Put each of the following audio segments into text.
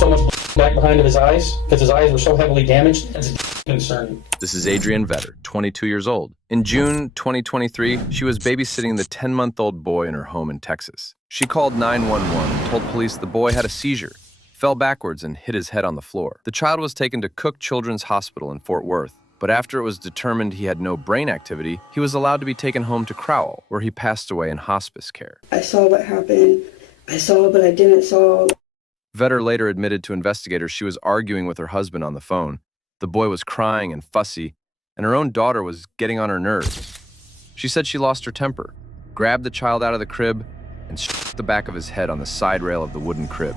was so much back behind of his eyes because his eyes were so heavily damaged. That's concerning. This is Adrian Vetter, 22 years old. In June 2023, she was babysitting the 10-month-old boy in her home in Texas. She called 911 and told police the boy had a seizure, fell backwards, and hit his head on the floor. The child was taken to Cook Children's Hospital in Fort Worth, but after it was determined he had no brain activity, he was allowed to be taken home to Crowell, where he passed away in hospice care. I saw what happened. I saw, but I didn't saw. Vetter later admitted to investigators she was arguing with her husband on the phone. The boy was crying and fussy, and her own daughter was getting on her nerves. She said she lost her temper, grabbed the child out of the crib, and struck the back of his head on the side rail of the wooden crib.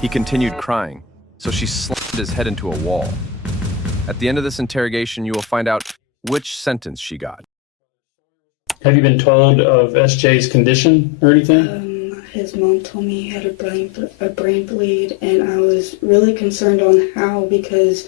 He continued crying, so she slammed his head into a wall. At the end of this interrogation, you will find out which sentence she got. Have you been told of SJ's condition or anything? His mom told me he had a brain bleed, and I was really concerned on how, because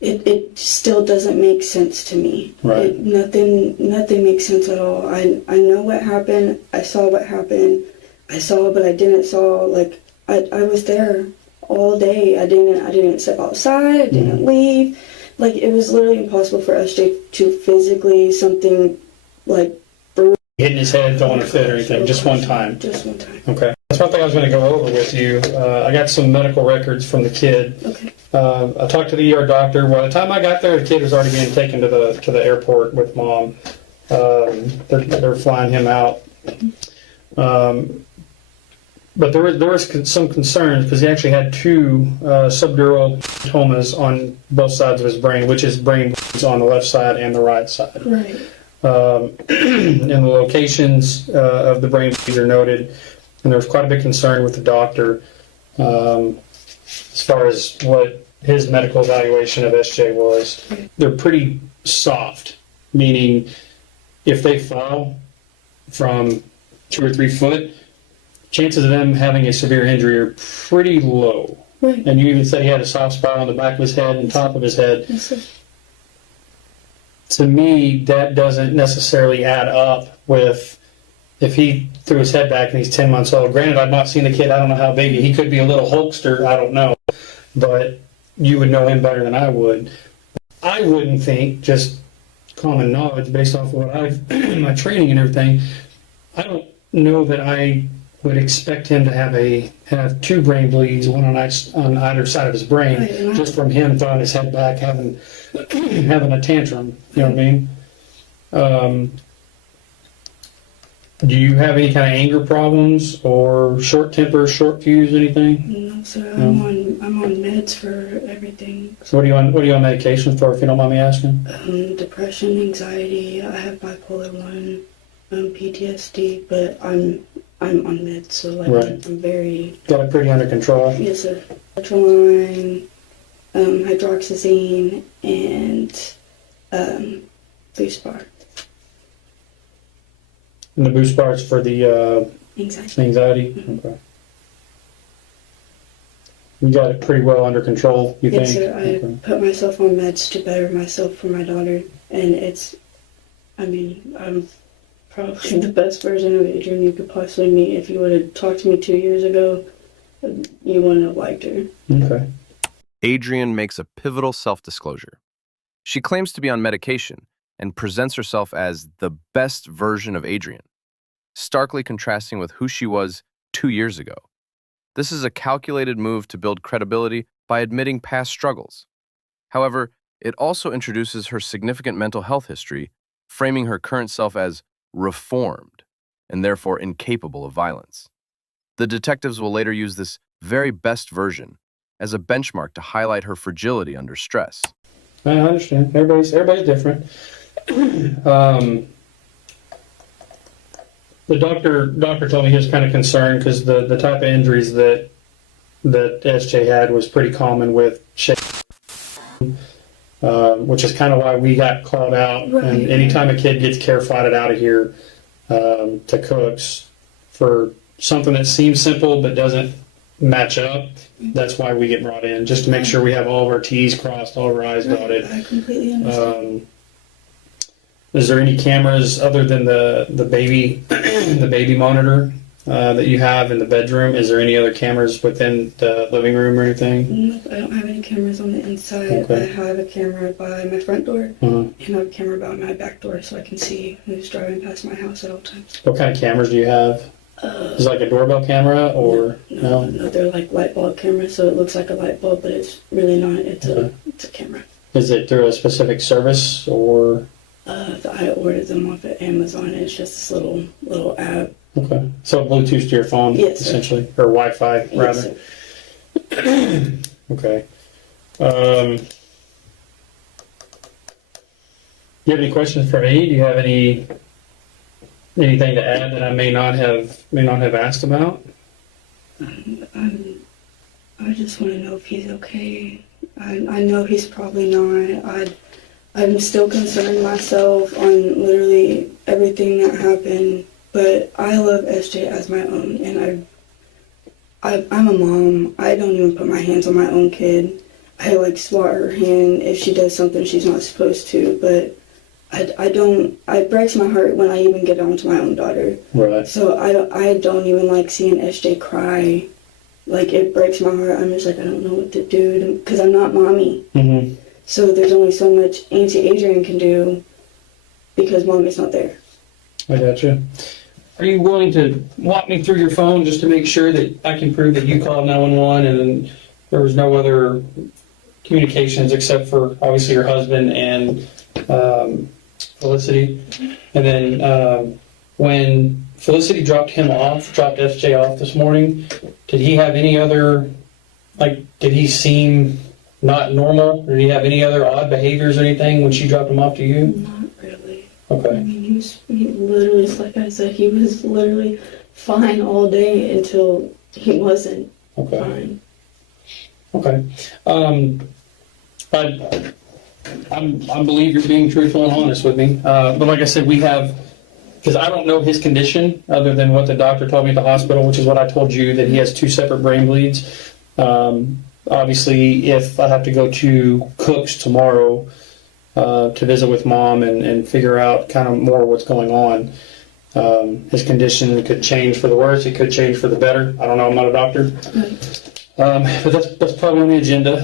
it still doesn't make sense to me. Right. Nothing makes sense at all. I know what happened. I saw what happened. I saw, but I didn't saw. Like I was there all day. I didn't step outside. I didn't leave. Like, it was literally impossible for SJ to physically something like Hitting his head, throwing a fit or anything, just one time? Just one time. Okay. That's one thing I was going to go over with you. I got some medical records from the kid. Okay. I talked to the ER doctor. By the time I got there, the kid was already being taken to the airport with mom. They're flying him out. But there was some concerns because he actually had two subdural hematomas on both sides of his brain, which is brain bleeds on the left side and the right side. Right. And the locations of the brain bleeds are noted, and there was quite a big concern with the doctor as far as what his medical evaluation of SJ was. They're pretty soft, meaning if they fall from 2 or 3 foot, chances of them having a severe injury are pretty low. Right. And you even said he had a soft spot on the back of his head and top of his head. Yes, sir. To me, that doesn't necessarily add up with if he threw his head back and he's 10 months old. Granted, I've not seen the kid. I don't know how big he could be. A little Hulkster. I don't know. But you would know him better than I would. I wouldn't think, just common knowledge based off of what my training and everything, I don't know that I would expect him to have 2 brain bleeds, one on either side of his brain, Right, just from him throwing his head back, having a tantrum. You know what I mean? Do you have any kind of anger problems or short temper, short fuse, anything? No, sir. I'm on meds for everything. So what are you on medication for, if you don't mind me asking? Depression, anxiety. I have bipolar 1, PTSD, but I'm on meds, so like Right. I'm very. Got it pretty under control. Yes, sir. Sertraline, hydroxyzine, and Buspar. And the boost bars for the Anxiety. anxiety? Okay. You got it pretty well under control, you Yes, think? sir. I put myself on meds to better myself for my daughter, and I'm probably the best version of Adrian you could possibly meet. If you would have talked to me 2 years ago, you wouldn't have liked her. Okay. Adrian makes a pivotal self-disclosure. She claims to be on medication and presents herself as the best version of Adrian, starkly contrasting with who she was 2 years ago. This is a calculated move to build credibility by admitting past struggles. However, it also introduces her significant mental health history, framing her current self as reformed and therefore incapable of violence. The detectives will later use this very best version as a benchmark to highlight her fragility under stress. I understand. Everybody's different. The doctor told me he was kind of concerned because the type of injuries that SJ had was pretty common with which is kind of why we got called out. Right. And anytime a kid gets care flighted out of here to Cooks for something that seems simple but doesn't match up, that's why we get brought in, just to make sure we have all of our T's crossed, all of our I's dotted. I completely understand. Is there any cameras other than the baby the baby monitor that you have in the bedroom? Is there any other cameras within the living room or anything? Nope, I don't have any cameras on the inside. Okay. I have a camera by my front door, and I have a camera by my back door so I can see who's driving past my house at all times. What kind of cameras do you have? Is it like a doorbell camera or No, they're like light bulb cameras, so it looks like a light bulb, but it's really not. It's a camera. Is it through a specific service or? I ordered them off of Amazon. It's just this little app. Okay. So Bluetooth to your phone, Yes, sir. essentially, or Wi-Fi Yes, rather. sir. Okay. Do you have any questions for me? Do you have anything to add that I may not have asked about? I just want to know if he's okay. I know he's probably not. I'm still concerned myself on literally everything that happened, but I love SJ as my own, and I'm a mom. I don't even put my hands on my own kid. I like swat her hand if she does something she's not supposed to, but I don't. It breaks my heart when I even get on to my own daughter. Right. So I don't even like seeing SJ cry. Like, it breaks my heart. I'm just like, I don't know what to do because I'm not mommy. Mm-hmm. So there's only so much Auntie Adrian can do because mommy's not there. I gotcha. Are you willing to walk me through your phone just to make sure that I can prove that you called 911 and there was no other communications except for obviously your husband and Felicity? And then when Felicity dropped FJ off this morning, did he have any other, did he seem not normal? Or did he have any other odd behaviors or anything when she dropped him off to you? Not really. Okay. I mean, he literally, like I said, he was literally fine all day until he wasn't fine. Okay. I believe you're being truthful and honest with me. But like I said, because I don't know his condition other than what the doctor told me at the hospital, which is what I told you, that he has 2 separate brain bleeds. Obviously, if I have to go to Cook's tomorrow to visit with Mom and figure out kind of more what's going on, his condition could change for the worse. It could change for the better. I don't know. I'm not a doctor. But that's probably on the agenda.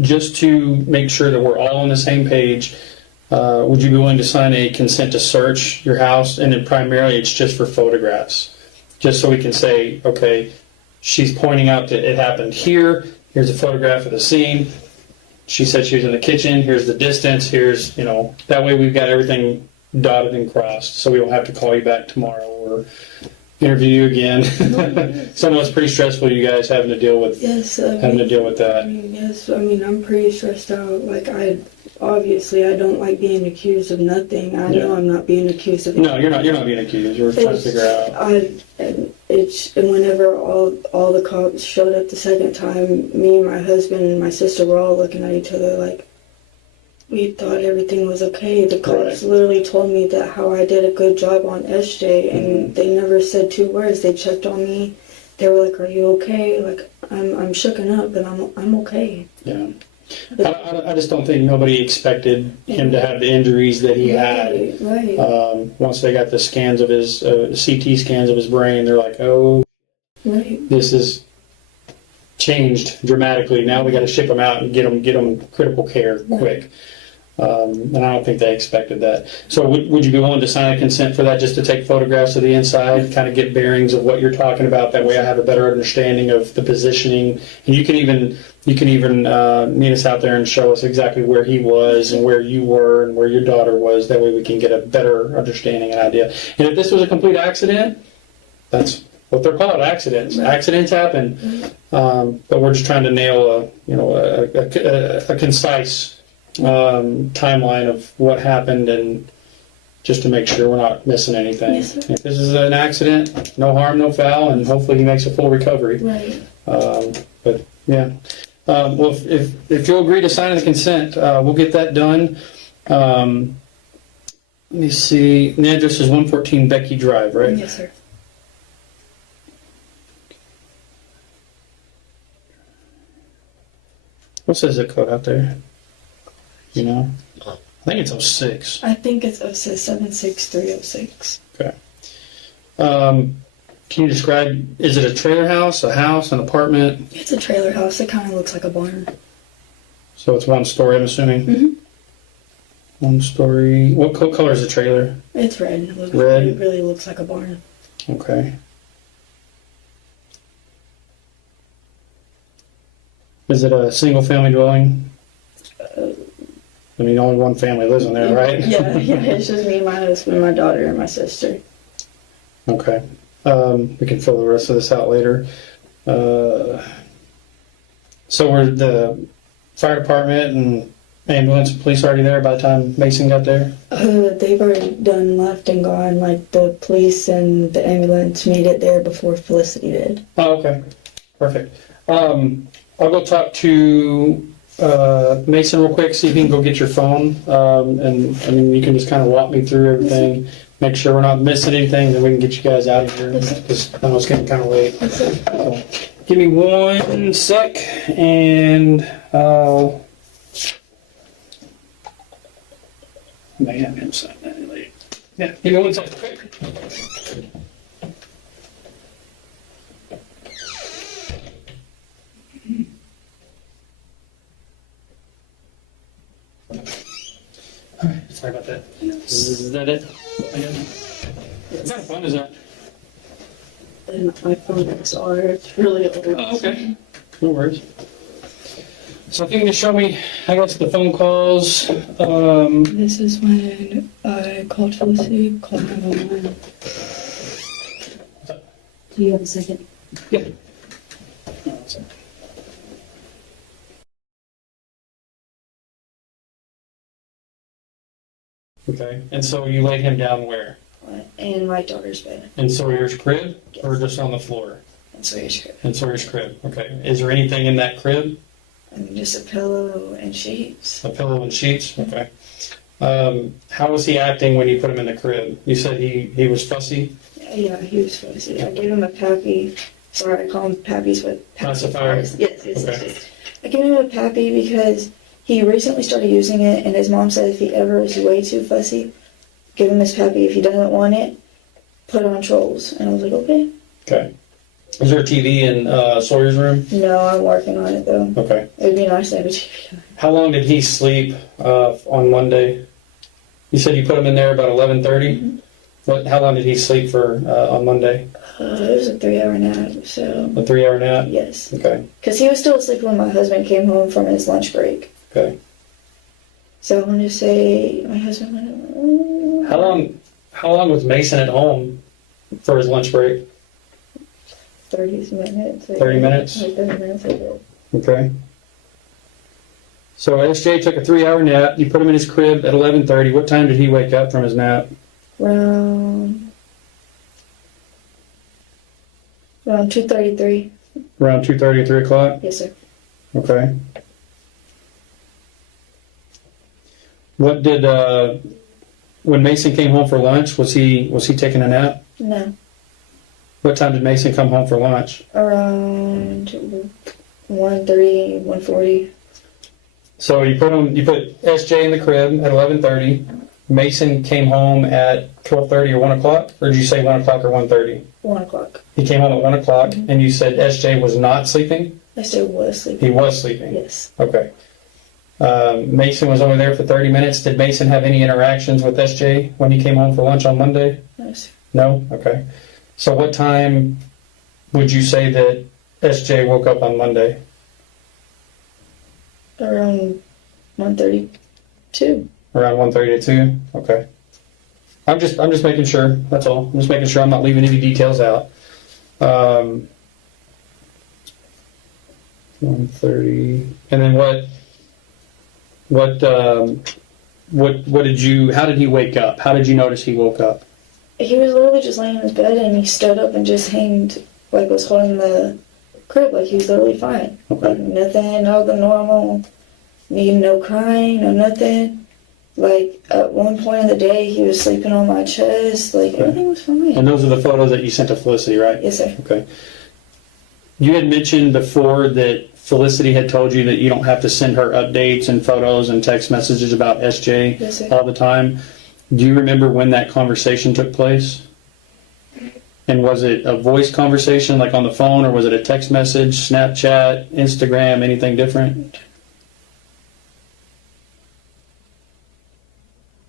Just to make sure that we're all on the same page, would you be willing to sign a consent to search your house? And then primarily it's just for photographs. Just so we can say, okay, she's pointing out that it happened here. Here's a photograph of the scene. She said she was in the kitchen. Here's the distance. Here's, that way we've got everything dotted and crossed so we don't have to call you back tomorrow or interview you again. So I know it's pretty stressful, you guys having to deal with that. Yes, I mean, I'm pretty stressed out. Like, obviously I don't like being accused of nothing. I know I'm not being accused of anything. No, you're not being accused. You're trying to figure out. And whenever all the cops showed up the second time, me and my husband and my sister were all looking at each other like we thought everything was okay. The cops literally told me that how I did a good job on SJ, and they never said 2 words. They checked on me. They were like, "Are you okay?" Like, I'm shooken up, and I'm okay. Yeah. I just don't think nobody expected him to have the injuries that he had. Right. Once they got the scans of his CT scans of his brain, they're like, "Oh, this is changed dramatically. Now we got to ship him out and get him critical care quick." And I don't think they expected that. So would you be willing to sign a consent for that, just to take photographs of the inside, kind of get bearings of what you're talking about? That way I have a better understanding of the positioning. And you can even meet us out there and show us exactly where he was and where you were and where your daughter was. That way we can get a better understanding and idea. And if this was a complete accident, that's what they're called, accidents. Accidents happen. But we're just trying to nail a concise timeline of what happened, and just to make sure we're not missing anything. Yes, sir. If this is an accident, no harm, no foul, and hopefully he makes a full recovery. Right. But yeah, well, if you'll agree to sign the consent, we'll get that done. Let me see. The address is 114 Becky Drive, right? Yes, sir. What's the zip code out there? You know? I think it's 06. I think it's 76306. Okay. Can you describe, is it a trailer house, a house, an apartment? It's a trailer house. It kind of looks like a barn. So it's one story, I'm assuming? Mm-hmm. One story. What color is the trailer? It's red. It looks, Red? It really looks like a barn. Okay. Is it a single family dwelling? I mean, only one family lives in there, right? Yeah, it's just me, my husband, my daughter, and my sister. Okay. We can fill the rest of this out later. So were the fire department and ambulance and police already there by the time Mason got there? They've already done left and gone. Like the police and the ambulance made it there before Felicity did. Oh, okay. Perfect. I'll go talk to Mason real quick, see if he can go get your phone. And I mean, you can just kind of walk me through everything, make sure we're not missing anything, then we can get you guys out of here. Because I know it's getting kind of late. So, give me 1 sec, and I may have him sign that later. Yeah, give me 1 sec. Quick. Alright, sorry about that. Is that it? What kind of phone is that? An iPhone XR. It's really old. Oh, okay. No worries. So if you can just show me, I guess, the phone calls. This is when I called Felicity, called 911. Do you have a second? Yeah. Okay, and so you laid him down where? In my daughter's bed. In Sawyer's crib, or just on the floor? In Sawyer's crib. In Sawyer's crib, okay. Is there anything in that crib? And just a pillow and sheets. A pillow and sheets? Okay. How was he acting when you put him in the crib? You said he was fussy? Yeah, he was fussy. I gave him a pappy. Sorry, I call him pappies, but Pacifier? Yes. Okay. I gave him a pappy because he recently started using it, and his mom said if he ever is way too fussy, give him his pappy. If he doesn't want it, put on trolls. And I was like, okay. Okay. Is there a TV in Sawyer's room? No, I'm working on it, though. Okay. It would be nice to have a TV. How long did he sleep on Monday? You said you put him in there about 11:30? Mm-hmm. How long did he sleep for on Monday? It was a 3-hour nap, so... A 3-hour nap? Yes. Okay. Because he was still asleep when my husband came home from his lunch break. Okay. So I want to say my husband went... How long was Mason at home for his lunch break? 30 minutes. 30 minutes? Like 30 minutes, I guess. Okay. So SJ took a 3-hour nap. You put him in his crib at 11:30. What time did he wake up from his nap? Around 2:33. Around 2:30, 3 o'clock? Yes, sir. Okay. What did when Mason came home for lunch? Was he taking a nap? No. What time did Mason come home for lunch? Around 1:30, 1:40. So you put SJ in the crib at 11:30. Mason came home at 12:30 or 1 o'clock, or did you say 1 o'clock or 1:30? 1 o'clock. He came home at 1 o'clock, and you said SJ was not sleeping. I still was sleeping. He was sleeping. Yes. Okay. Mason was only there for 30 minutes. Did Mason have any interactions with SJ when he came home for lunch on Monday? No, sir. No? Okay. So what time would you say that SJ woke up on Monday? Around 1:32. Around 1:30 to 2? Okay. I'm just making sure. That's all. I'm just making sure I'm not leaving any details out. 1:30. And then how did he wake up? How did you notice he woke up? He was literally just laying in his bed, and he stood up and just hanged, like was holding the crib, like he was literally fine. Okay. Like nothing out of the normal, no crying, no nothing. Like at one point in the day, he was sleeping on my chest. Like everything was fine. And those are the photos that you sent to Felicity, right? Yes, sir. Okay. You had mentioned before that Felicity had told you that you don't have to send her updates and photos and text messages about SJ Yes, sir. all the time. Do you remember when that conversation took place? And was it a voice conversation like on the phone, or was it a text message, Snapchat, Instagram, anything different?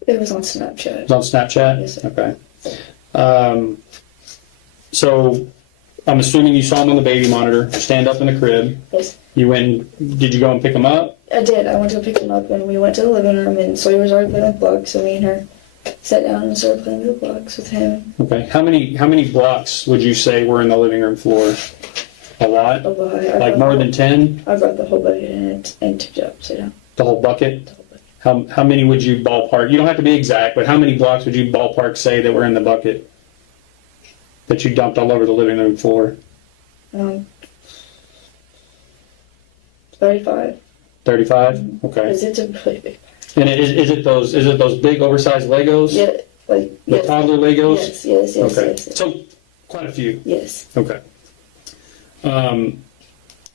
It was on Snapchat. It was on Snapchat? Yes, sir. Okay. So I'm assuming you saw him on the baby monitor, stand up in the crib. Yes. You went, did you go and pick him up? I did. I went to pick him up, and we went to the living room, and Sawyer was already playing with blocks, so me and her sat down and started playing with the blocks with him. Okay. How many blocks would you say were in the living room floor? A lot? A lot. Like more than 10? I brought the whole bucket and tipped it upside down. The whole bucket? The whole bucket. How many would you ballpark? You don't have to be exact, but how many blocks would you ballpark say that were in the bucket that you dumped all over the living room floor? 35. 35? Okay. Because it's a really big. And is it those big oversized Legos? Yeah, like The yes. toddler Legos? Yes. Okay. Yes. So quite a few. Yes. Okay. And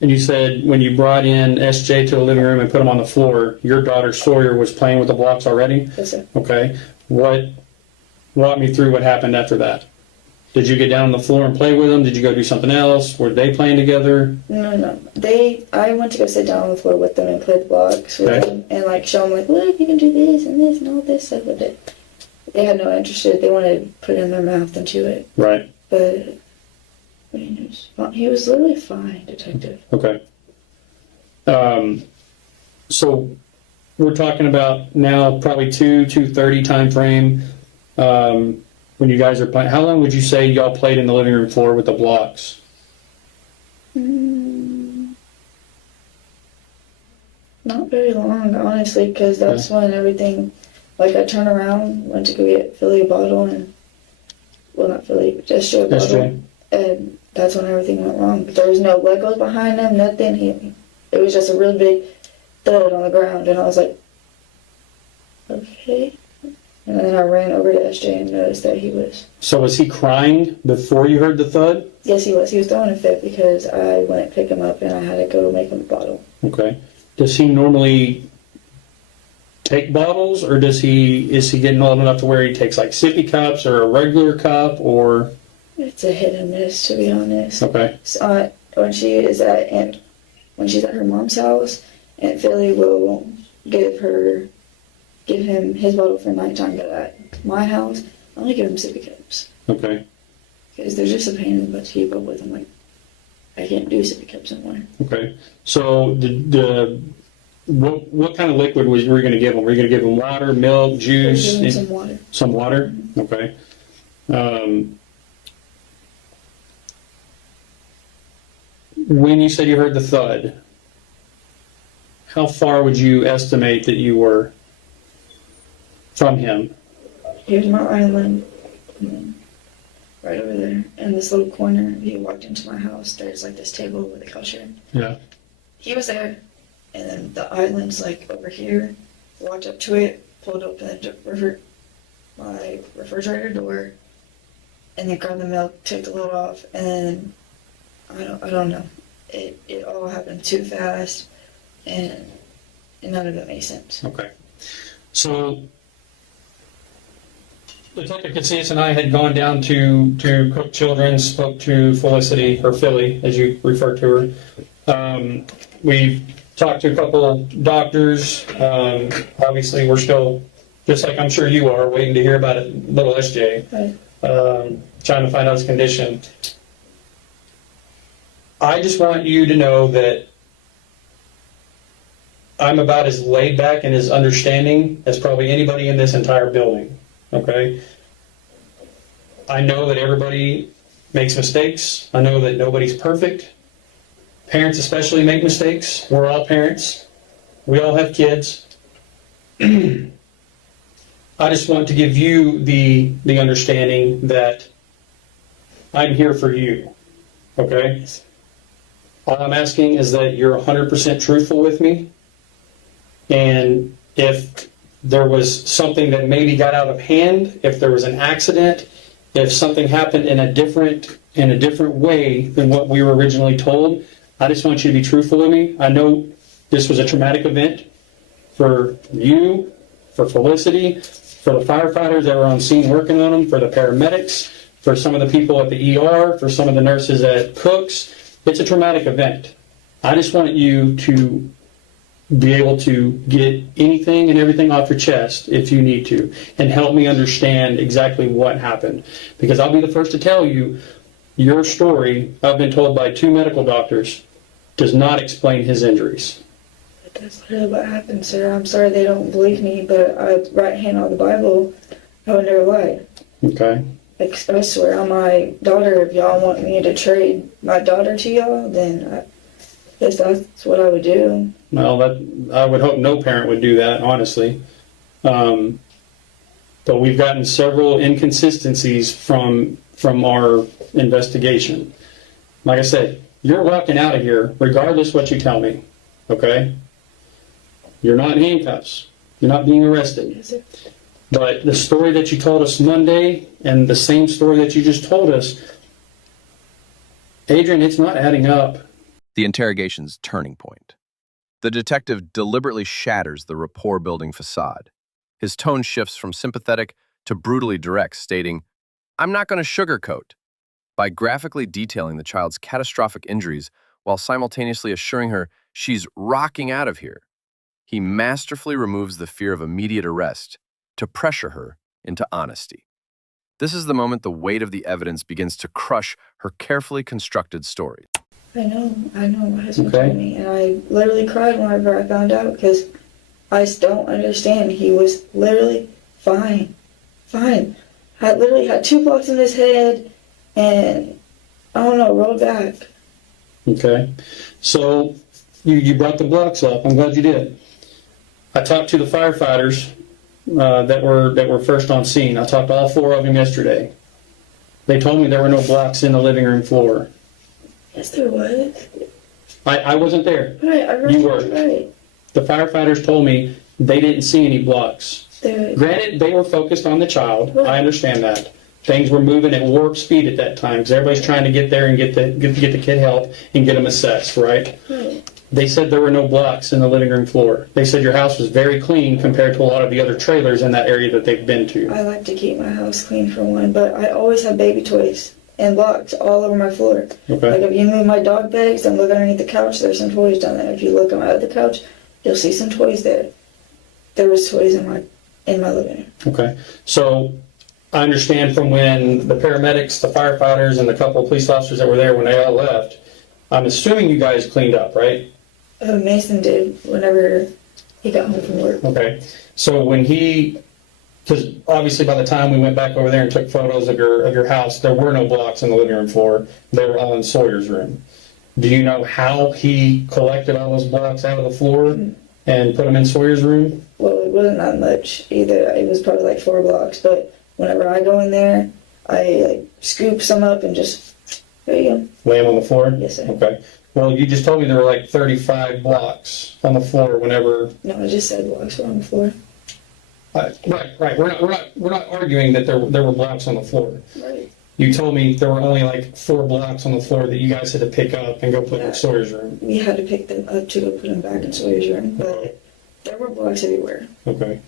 you said when you brought in SJ to the living room and put him on the floor, your daughter Sawyer was playing with the blocks already? Yes, sir. Okay. Walk me through what happened after that. Did you get down on the floor and play with them? Did you go do something else? Were they playing together? No. I went to go sit down on the floor with them and play the blocks with Okay. them and like show them like, look, you can do this and all this stuff with it. They had no interest in it. They wanted to put it in their mouth and chew it. Right. But I mean, he was literally fine, detective. Okay. So we're talking about now probably 2:30 time frame. When you guys are playing, how long would you say y'all played in the living room floor with the blocks? Not very long, honestly, because that's when everything, like I turned around, went to go get Philly a bottle, and, well, not Philly, but just a bottle, and that's when everything went wrong. But there was no Legos behind him, nothing. It was just a really big thud on the ground, and I was like, okay. And then I ran over to SJ and noticed that he was. So was he crying before you heard the thud? Yes, he was. He was throwing a fit because I went to pick him up and I had to go make him a bottle. Okay. Does he normally take bottles, or is he getting old enough to where he takes like sippy cups or a regular cup, or? It's a hit and miss, to be honest. Okay. So, when she's at her mom's house, Aunt Philly will give him his bottle for nighttime, but at my house, I only give him sippy cups. Okay. Because they're just a pain in the butt to keep up with. I'm like, I can't do sippy cups anymore. Okay. So what kind of liquid were you going to give him? Were you going to give him water, milk, juice? Give him some water. Some water? Okay. When you said you heard the thud, how far would you estimate that you were from him? Here's my island. And then right over there in this little corner, if you walked into my house, there's like this table with a couch in. Yeah. He was there, and then the island's like over here. Walked up to it, pulled open my refrigerator door, and then grabbed the milk, took the lid off, and then I don't know. It all happened too fast, and none of it made sense. Okay. So Detective Casillas and I had gone down to Cook Children's, spoke to Felicity, or Philly, as you refer to her. We talked to a couple of doctors. Obviously, we're still, just like I'm sure you are, waiting to hear about little SJ, Right. trying to find out his condition. I just want you to know that I'm about as laid back and as understanding as probably anybody in this entire building. Okay? I know that everybody makes mistakes. I know that nobody's perfect. Parents especially make mistakes. We're all parents. We all have kids. I just want to give you the understanding that I'm here for you. Okay? All I'm asking is that you're 100% truthful with me. And if there was something that maybe got out of hand, if there was an accident, if something happened in a different way than what we were originally told, I just want you to be truthful with me. I know this was a traumatic event for you, for Felicity, for the firefighters that were on scene working on them, for the paramedics, for some of the people at the ER, for some of the nurses at Cook's, it's a traumatic event. I just want you to be able to get anything and everything off your chest if you need to, and help me understand exactly what happened. Because I'll be the first to tell you, your story, I've been told by 2 medical doctors, does not explain his injuries. That's literally what happened, sir. I'm sorry they don't believe me, but I right hand on the Bible, I would never lie. Okay. I swear on my daughter, if y'all want me to trade my daughter to y'all, then I guess that's what I would do. Well, I would hope no parent would do that, honestly. But we've gotten several inconsistencies from our investigation. Like I said, you're walking out of here regardless what you tell me, okay? You're not in handcuffs. You're not being arrested. Yes, sir. But the story that you told us Monday and the same story that you just told us, Adrian, it's not adding up. The interrogation's turning point. The detective deliberately shatters the rapport-building facade. His tone shifts from sympathetic to brutally direct, stating, "I'm not going to sugarcoat," by graphically detailing the child's catastrophic injuries while simultaneously assuring her she's rocking out of here. He masterfully removes the fear of immediate arrest to pressure her into honesty. This is the moment the weight of the evidence begins to crush her carefully constructed story. I know, my husband Okay. told me, and I literally cried whenever I found out, because I just don't understand. He was literally fine. I literally had 2 blocks in his head, and I don't know, rolled back. Okay. So you brought the blocks up. I'm glad you did. I talked to the firefighters that were first on scene. I talked to all 4 of them yesterday. They told me there were no blocks in the living room floor. Yes, there was. I wasn't there. Right, I You were. right. The firefighters told me they didn't see any blocks. There, Granted, they were focused on the child. Right. I understand that. Things were moving at warp speed at that time because everybody's trying to get there and get the kid help and get them assessed, right? right. They said there were no blocks in the living room floor. They said your house was very clean compared to a lot of the other trailers in that area that they've been to. I like to keep my house clean for one, but I always have baby toys and blocks all over my floor. Okay. Like if you move my dog bags and look underneath the couch, there's some toys down there. If you look on my other couch, you'll see some toys there. There was toys in my living room. Okay. So I understand from when the paramedics, the firefighters, and the couple of police officers that were there when they all left, I'm assuming you guys cleaned up, right? Mason did whenever he got home from work. Okay. So when because obviously by the time we went back over there and took photos of your house, there were no blocks in the living room floor. They were all in Sawyer's room. Do you know how he collected all those blocks out of the floor and put them in Sawyer's room? Well, it wasn't that much either. It was probably like 4 blocks. But whenever I go in there, I scoop some up and just, there you go. Lay them on the floor? Yes, sir. Okay. Well, you just told me there were like 35 blocks on the floor whenever. No, I just said blocks were on the floor. Right. We're not arguing that there were blocks on the floor. Right. You told me there were only like 4 blocks on the floor that you guys had to pick up and go put in Sawyer's room. We had to pick them up to go put them back in Sawyer's room, but there were blocks everywhere. Okay.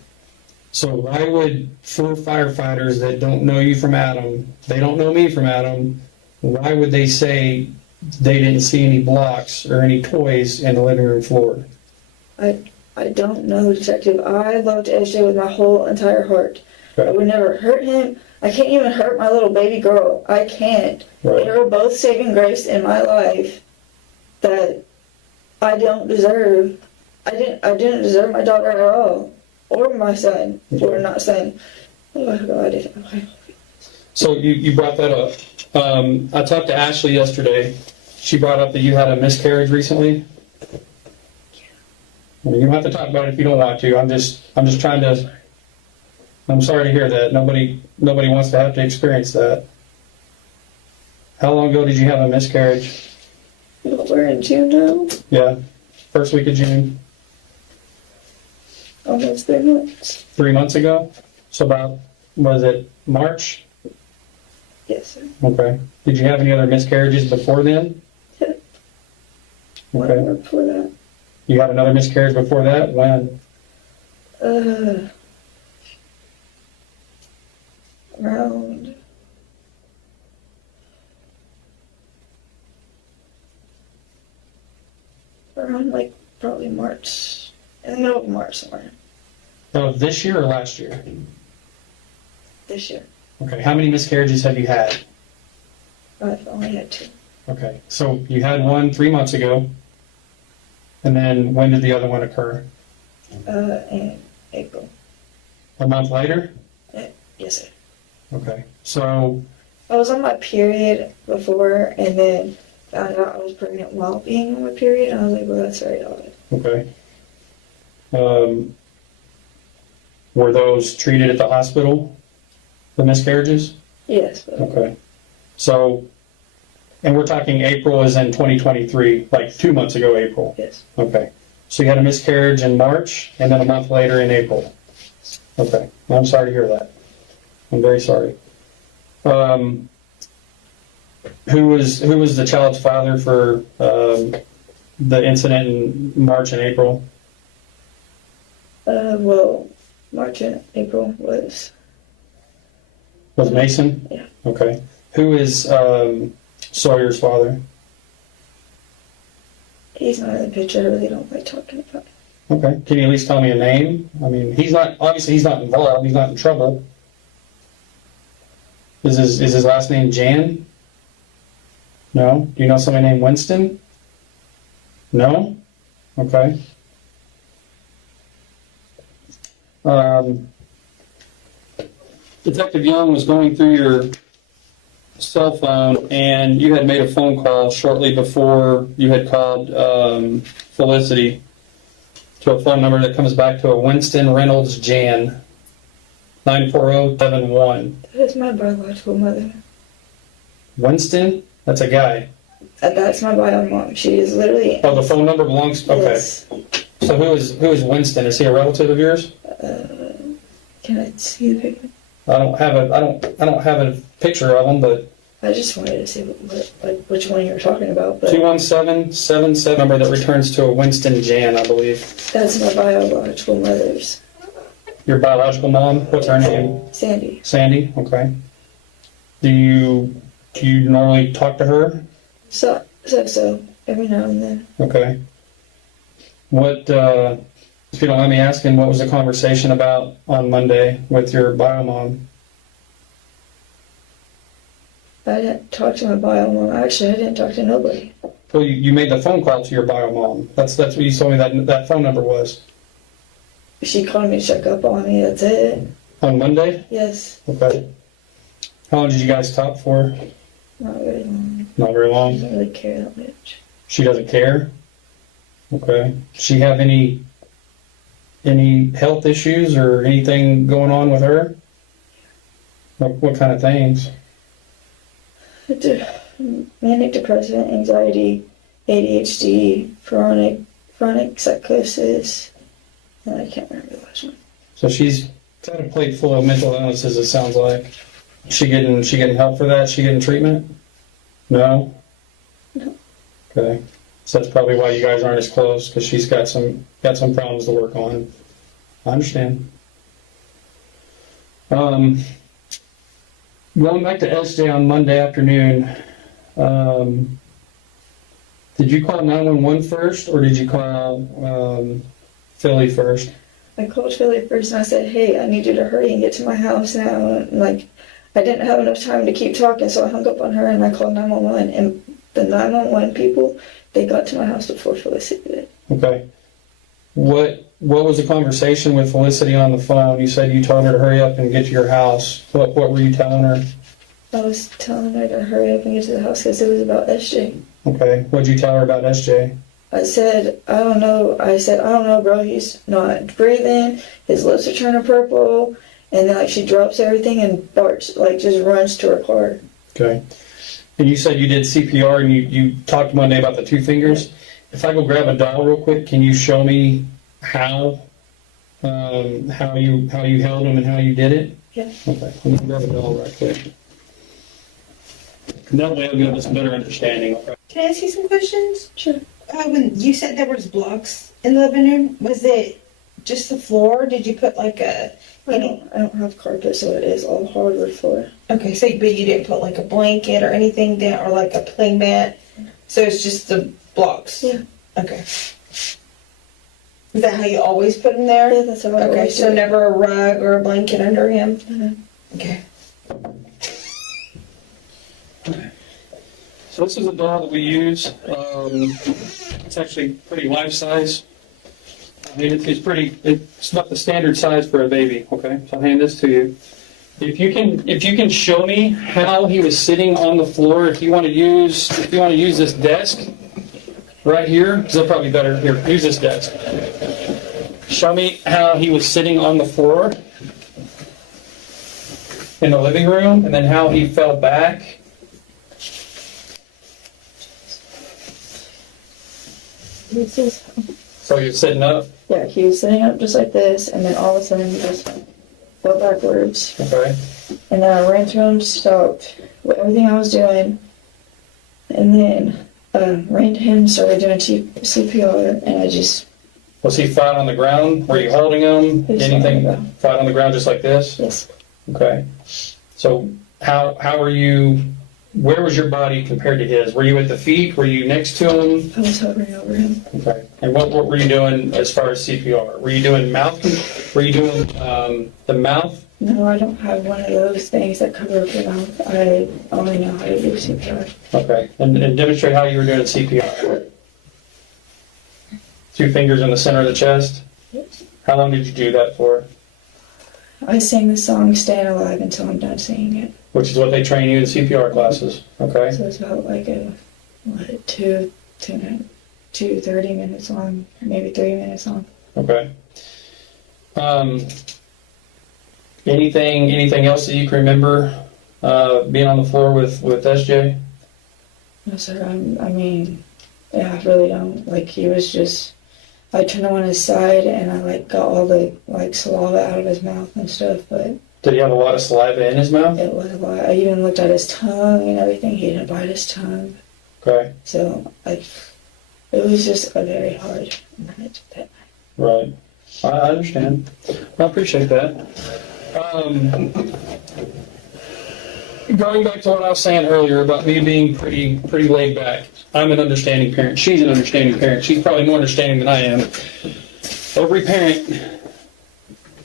So why would 4 firefighters that don't know you from Adam, they don't know me from Adam, why would they say they didn't see any blocks or any toys in the living room floor? I don't know, Detective. I loved SJ with my whole entire heart. Right. I would never hurt him. I can't even hurt my little baby girl. I can't. Right. They were both saving grace in my life that I don't deserve. I didn't deserve my daughter at all, or my son, or not son. Oh God. Okay. So you brought that up. I talked to Ashley yesterday. She brought up that you had a miscarriage recently. I mean, you don't have to talk about it if you don't want to. I'm just trying to. I'm sorry to hear that. Nobody wants to have to experience that. How long ago did you have a miscarriage? Well, we're in June now. Yeah, first week of June. Almost 3 months. 3 months ago. So about, was it March? Yes, sir. Okay. Did you have any other miscarriages before then? Yeah. One Okay. more before that. You had another miscarriage before that? When? Around around like probably March, in the middle of March somewhere Oh, this year or last year? this year. Okay. How many miscarriages have you had? I've only had 2. Okay. So you had one 3 months ago. And then when did the other one occur? In April. A month later? Yes, sir. Okay. So, I was on my period before, and then found out I was pregnant while being on my period, and I was like, well, that's very odd. okay. Were those treated at the hospital, the miscarriages? Yes, but Okay. So, and we're talking April is in 2023, like 2 months ago, April. yes. Okay. So you had a miscarriage in March and then a month later in April. Okay. Well, I'm sorry to hear that. I'm very sorry. Who was the child's father for the incident in March and April? Well, March and April was, Was Mason? Yeah. Okay. Who is Sawyer's father? he's not in the picture, I really don't like talking about it. Okay. Can you at least tell me a name? I mean, he's not involved. He's not in trouble. Is his last name Jan? No? Do you know somebody named Winston? No? Okay. Detective Young was going through your cell phone, and you had made a phone call shortly before you had called Felicity to a phone number that comes back to a Winston Reynolds Jan, 94071. That is my biological mother. Winston? That's a guy. That's my bio mom. She is literally. Oh, the phone number belongs. Okay. Yes. So who is Winston? Is he a relative of yours? Can I see the picture? I don't have a picture of him, but I just wanted to see which one you were talking about. But 21777 number that returns to a Winston Jan, I believe. that's my biological mother's. Your biological mom. What's her name? Sandy. Sandy. Okay. Do you normally talk to her? So every now and then. Okay. What, if you don't mind me asking, what was the conversation about on Monday with your bio mom? I didn't talk to my bio mom. Actually, I didn't talk to nobody. Well, you made the phone call to your bio mom. That's what you told me that phone number was. She called me to check up on me. That's it. On Monday? Yes. Okay. How long did you guys talk for? Not very long. Not very I long. don't really care that much. She doesn't care? Okay. Does she have any health issues or anything going on with her? What kind of things? Manic depressive, anxiety, ADHD, chronic psychosis, and I can't remember the last one. So she's got a plate full of mental illnesses, it sounds like. She getting help for that? She getting treatment? No? No. Okay. So that's probably why you guys aren't as close, because she's got some problems to work on. I understand. Going back to SJ on Monday afternoon, did you call 911 first, or did you call Philly first? I called Philly first and I said, hey, I need you to hurry and get to my house now. And I didn't have enough time to keep talking, so I hung up on her and I called 911. And the 911 people, they got to my house before Felicity did. Okay. What was the conversation with Felicity on the phone? You said you told her to hurry up and get to your house. What were you telling her? I was telling her to hurry up and get to the house because it was about SJ. Okay. What'd you tell her about SJ? I said, I don't know, bro. He's not breathing. His lips are turning purple. And then she drops everything and barks, just runs to her car. Okay. And you said you did CPR and you talked Monday about the 2 fingers. If I go grab a doll real quick, can you show me how you held him and how you did it? Yeah. Okay. Let me grab a doll right quick. And that way I'll give us a better understanding. Okay. Can I ask you some questions? Sure. When you said there was blocks in the living room, was it just the floor? Did you put I don't have carpet, so it is all hardwood floor. Okay, so but you didn't put a blanket or anything down or a play mat, so it's just the blocks. Yeah. Okay. Is that how you always put him there? Yeah, that's how I Okay, always so do it. never a rug or a blanket under him? Mhm. Okay. So this is a doll that we use. It's actually pretty life size. I mean, it's not the standard size for a baby, okay? So I'll hand this to you. If you can show me how he was sitting on the floor, if you want to use this desk right here, because they'll probably better here, use this desk. Show me how he was sitting on the floor in the living room, and then how he fell back. So you're sitting up, Yeah, he was sitting up just like this, and then all of a sudden he just fell backwards. okay? And then I ran to him, stopped with everything I was doing, and then ran to him, started doing CPR, and I just, Was he flat on the ground? Were you holding him? He was flat on the Anything ground. flat on the ground just like this? yes, Okay. So how were you, where was your body compared to his? Were you at the feet? Were you next to him? I was hovering over him. Okay. And what were you doing as far as CPR? Were you doing were you doing the mouth? No, I don't have one of those things that cover up the mouth. I only know how to do CPR. Okay. And demonstrate how you were doing CPR. 2 fingers in the center of the chest? How long did you do that for? I sing the song Staying Alive until I'm done singing it. Which is what they train you in CPR classes. Okay. So it's about like a, what, 30 minutes long, maybe 3 minutes long. Okay. Anything else that you can remember being on the floor with SJ? No, sir, I mean, yeah, I really don't. Like, he was just, I turned him on his side and I like got all the like saliva out of his mouth and stuff, but Did he have a lot of saliva in his mouth? it was a lot. I even looked at his tongue and everything. He didn't bite his tongue. Okay. So, it was just a very hard night that night. Right. I understand. I appreciate that. Going back to what I was saying earlier about me being pretty laid back, I'm an understanding parent. She's an understanding parent. She's probably more understanding than I am. Every parent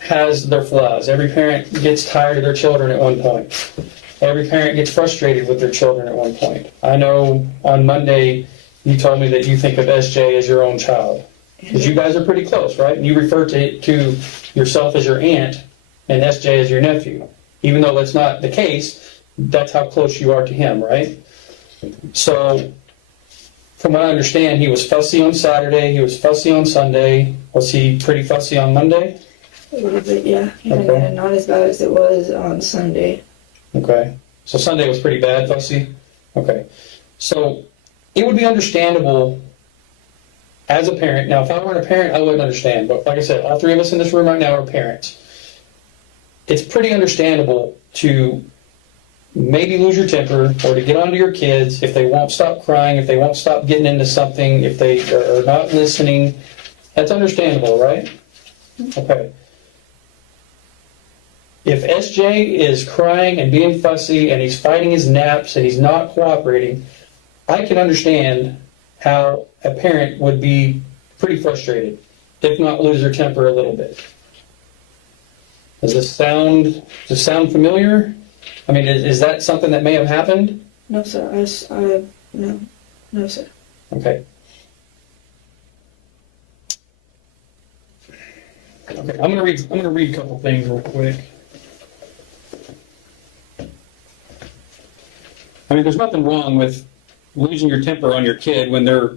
has their flaws. Every parent gets tired of their children at one point. Every parent gets frustrated with their children at one point. I know on Monday you told me that you think of SJ as your own child. Because you guys are pretty close, right? And you refer to yourself as your aunt and SJ as your nephew. Even though that's not the case, that's how close you are to him, right? So, from what I understand, he was fussy on Saturday, he was fussy on Sunday. Was he pretty fussy on Monday? A little bit, yeah. Okay. And not as bad as it was on Sunday. Okay. So Sunday was pretty bad, fussy? Okay. So, it would be understandable as a parent. Now, if I weren't a parent, I wouldn't understand. But like I said, all 3 of us in this room right now are parents. It's pretty understandable to maybe lose your temper or to get onto your kids if they won't stop crying, if they won't stop getting into something, if they are not listening. That's understandable, right? Okay. If SJ is crying and being fussy and he's fighting his naps and he's not cooperating, I can understand how a parent would be pretty frustrated, if not lose their temper a little bit. Does this sound familiar? I mean, is that something that may have happened? No, sir. No, sir. Okay. Okay, I'm gonna read a couple things real quick. I mean, there's nothing wrong with losing your temper on your kid when they're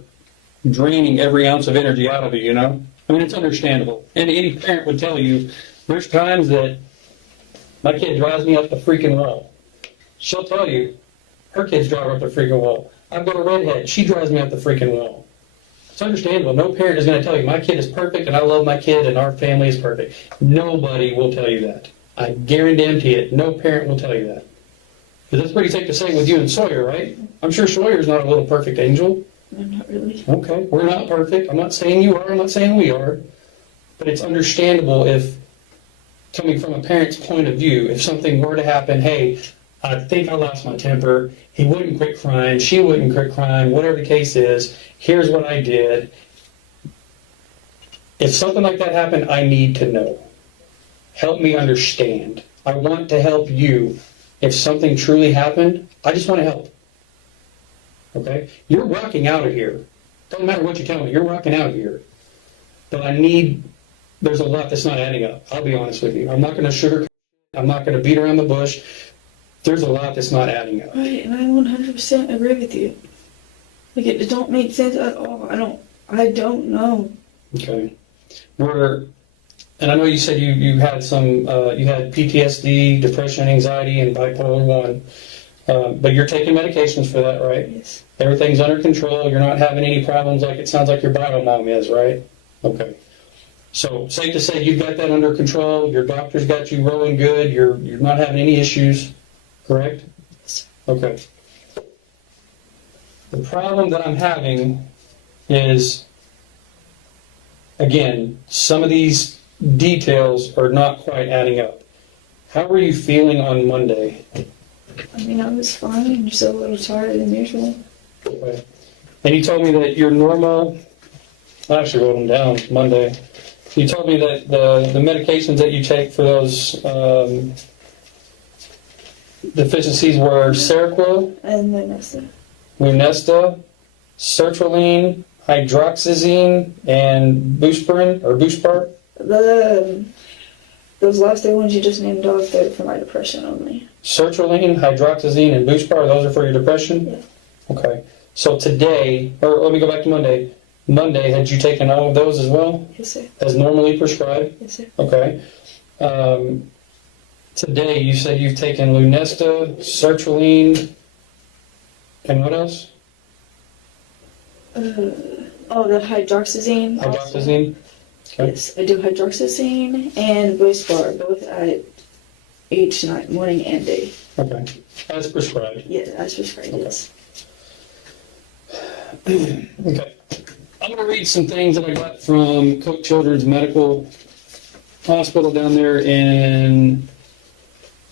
draining every ounce of energy out of you, you know? I mean, it's understandable. And any parent would tell you, there's times that my kid drives me up the freaking wall. She'll tell you, her kids drive her up the freaking wall. I've got a redhead, she drives me up the freaking wall. It's understandable. No parent is going to tell you, my kid is perfect and I love my kid and our family is perfect. Nobody will tell you that. I guarantee it. No parent will tell you that. But that's pretty safe to say with you and Sawyer, right? I'm sure Sawyer's not a little perfect angel. No, not really. Okay, we're not perfect. I'm not saying you are. I'm not saying we are. But it's understandable if, coming from a parent's point of view, if something were to happen, hey, I think I lost my temper. He wouldn't quit crying. She wouldn't quit crying. Whatever the case is, here's what I did. If something like that happened, I need to know. Help me understand. I want to help you. If something truly happened, I just want to help. Okay? You're walking out of here. Doesn't matter what you tell me, you're walking out of here. But there's a lot that's not adding up. I'll be honest with you. I'm not going to sugarcoat. I'm not going to beat around the bush. There's a lot that's not adding up. Right, and I 100% agree with you. Like, it don't make sense at all. I don't know. Okay. And I know you said you had you had PTSD, depression, anxiety, and bipolar 1. But you're taking medications for that, right? Yes. Everything's under control. You're not having any problems like it sounds like your bio mom is, right? Okay. So safe to say you've got that under control. Your doctor's got you rolling good. You're not having any issues, correct? Yes. Okay. The problem that I'm having is, again, some of these details are not quite adding up. How were you feeling on Monday? I mean, I was fine. I'm just a little tired than usual. Okay. And you told me that your normal, I actually wrote them down Monday. You told me that the medications that you take for those deficiencies were Seroquel, And then that's it. Lunesta, sertraline, hydroxyzine, and Buspar. Those last 3 ones you just named off, they're for my depression only. Sertraline, hydroxyzine, and Buspar, those are for your depression? Yeah. Okay. So today, or let me go back to Monday. Monday, had you taken all of those as well? Yes, sir. As normally prescribed? Yes, sir. Okay. Today, you said you've taken Lunesta, sertraline, and what else? The hydroxyzine. also. Hydroxyzine? Okay. Yes, I do hydroxyzine and Buspar, both at each night, morning and day. Okay. As prescribed. Yeah, as prescribed, yes. Okay. I'm going to read some things that I got from Cook Children's Medical Hospital down there in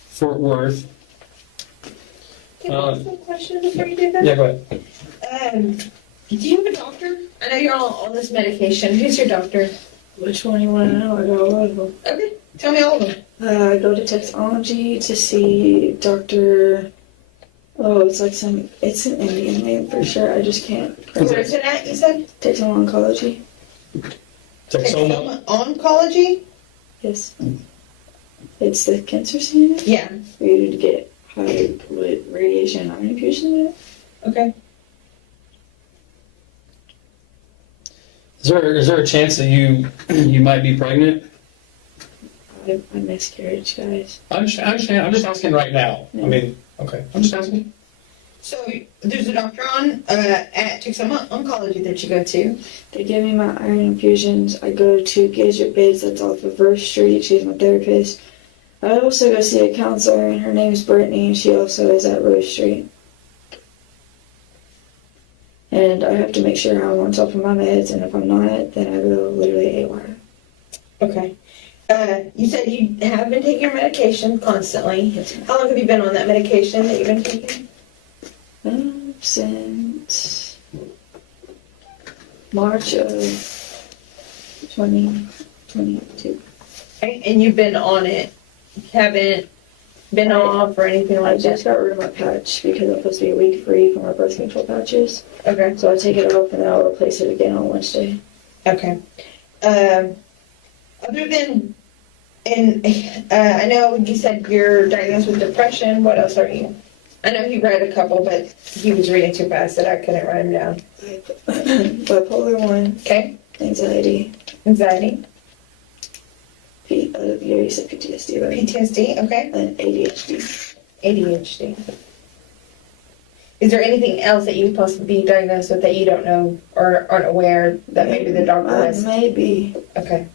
Fort Worth. Can I ask a question before you do that? Yeah, go ahead. Do you have a doctor? I know you're on this medication. Who's your doctor? Which one you want to know? I got a lot of them. Okay, tell me all of them. I go to Texology to see Dr. Oh, it's an Indian name for sure. I just can't. Where's it at, you said? Texoma Oncology. Texoma. Oncology? Yes. It's the cancer center. Yeah. For you to get high with radiation and iron infusion in it. Okay. Is there a chance that you might be pregnant? I miscarriage, guys. I understand. I'm just asking right now. I mean, okay. I'm just asking. So there's a doctor at Texoma Oncology that you go to. They give me my iron infusions. I go to Gidget Bids, that's off of Verse Street. She's my therapist. I also go see a counselor, and her name's Brittany, and she also is at Rose Street. And I have to make sure I'm on top of my meds, and if I'm not, then I go literally AWOL. Okay. You said you have been taking your medication constantly. Yes, ma'am. How long have you been on that medication that you've been taking? Since March of 2022. Okay. And you've been on it. You haven't been off or anything I like just that? got rid of my patch because I'm supposed to be a week free from my birth control patches. Okay. So I take it off and then I'll replace it again on Wednesday. Okay. Other than, and I know you said you're diagnosed with depression. What else are you? I know he read a couple, but he was reading too fast that I couldn't write them down. Bipolar 1, Okay. anxiety, Anxiety. you already said PTSD, right? PTSD. Okay. And ADHD. ADHD. Is there anything else that you could possibly be diagnosed with that you don't know or aren't aware that maybe the doctor has? Maybe. Okay.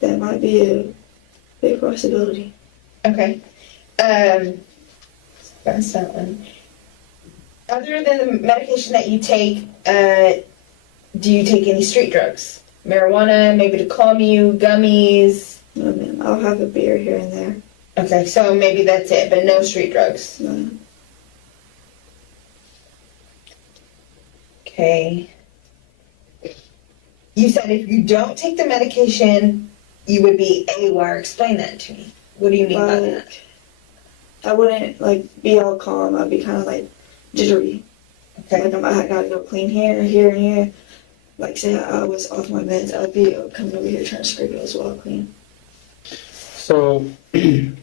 That might be a big possibility. Okay. That's that one. Other than the medication that you take, do you take any street drugs? Marijuana, maybe to calm you, gummies? No, ma'am. I'll have a beer here and there. Okay, so maybe that's it, but no street drugs. No. Okay. You said if you don't take the medication, you would be AWAR. Explain that to me. What do you mean by that? I wouldn't like be all calm. I'd be kind of like jittery. Okay. Like I gotta go clean here, here, and here. Like say I was off my meds, I'd be coming over here trying to scrape it as well clean. So, again,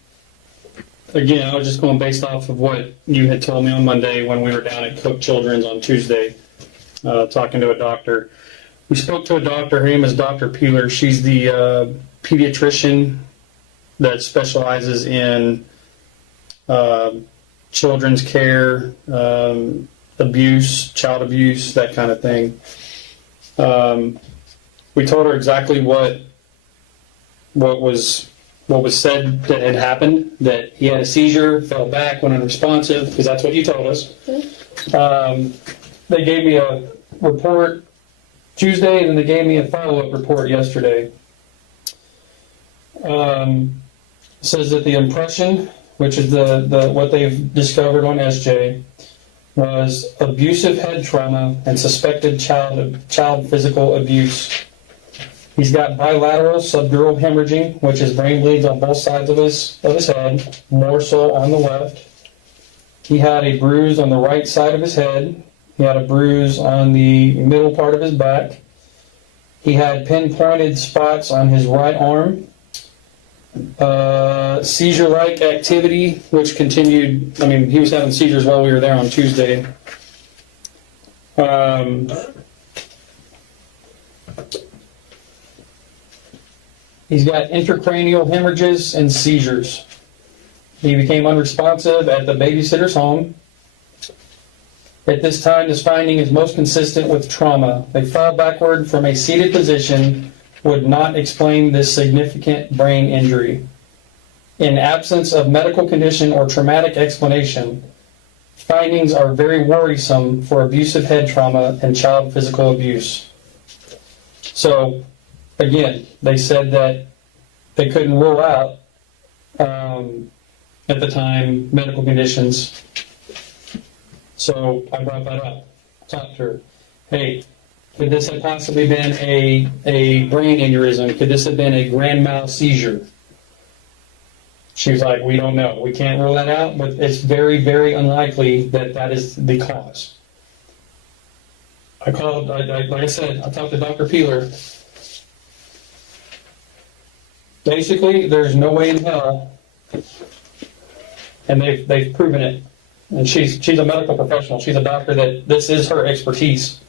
I was just going based off of what you had told me on Monday when we were down at Cook Children's on Tuesday, talking to a doctor. We spoke to a doctor. Her name is Dr. Peeler. She's the pediatrician that specializes in children's care, abuse, child abuse, that kind of thing. We told her exactly what was said that had happened, that he had a seizure, fell back, went unresponsive, because that's what you told us. They gave me a report Tuesday, and then they gave me a follow-up report yesterday. Says that the impression, which is the what they've discovered on SJ, was abusive head trauma and suspected child physical abuse. He's got bilateral subdural hemorrhaging, which is brain bleeds on both sides of his head, more so on the left. He had a bruise on the right side of his head. He had a bruise on the middle part of his back. He had pinpointed spots on his right arm. Seizure-like activity, which continued. I mean, he was having seizures while we were there on Tuesday. He's got intracranial hemorrhages and seizures. He became unresponsive at the babysitter's home. At this time, this finding is most consistent with trauma. They fall backward from a seated position would not explain this significant brain injury. In absence of medical condition or traumatic explanation, findings are very worrisome for abusive head trauma and child physical abuse. So, again, they said that they couldn't rule out, at the time, medical conditions. So I brought that up, talked to her. Hey, could this have possibly been a brain aneurysm? Could this have been a grand mal seizure? She was like, we don't know. We can't rule that out, but it's very, very unlikely that that is the cause. I called, like I said, I talked to Dr. Peeler. Basically, there's no way in hell, and they've proven it. And she's a medical professional. She's a doctor that this is her expertise.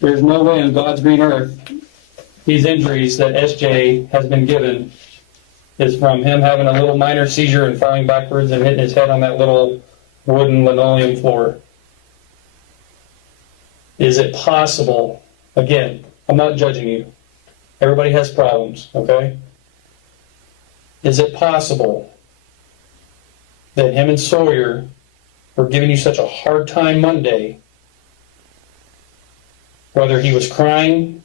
There's no way on God's green earth these injuries that SJ has been given is from him having a little minor seizure and falling backwards and hitting his head on that little wooden linoleum floor. Is it possible? Again, I'm not judging you. Everybody has problems, okay? Is it possible that him and Sawyer were giving you such a hard time Monday, whether he was crying,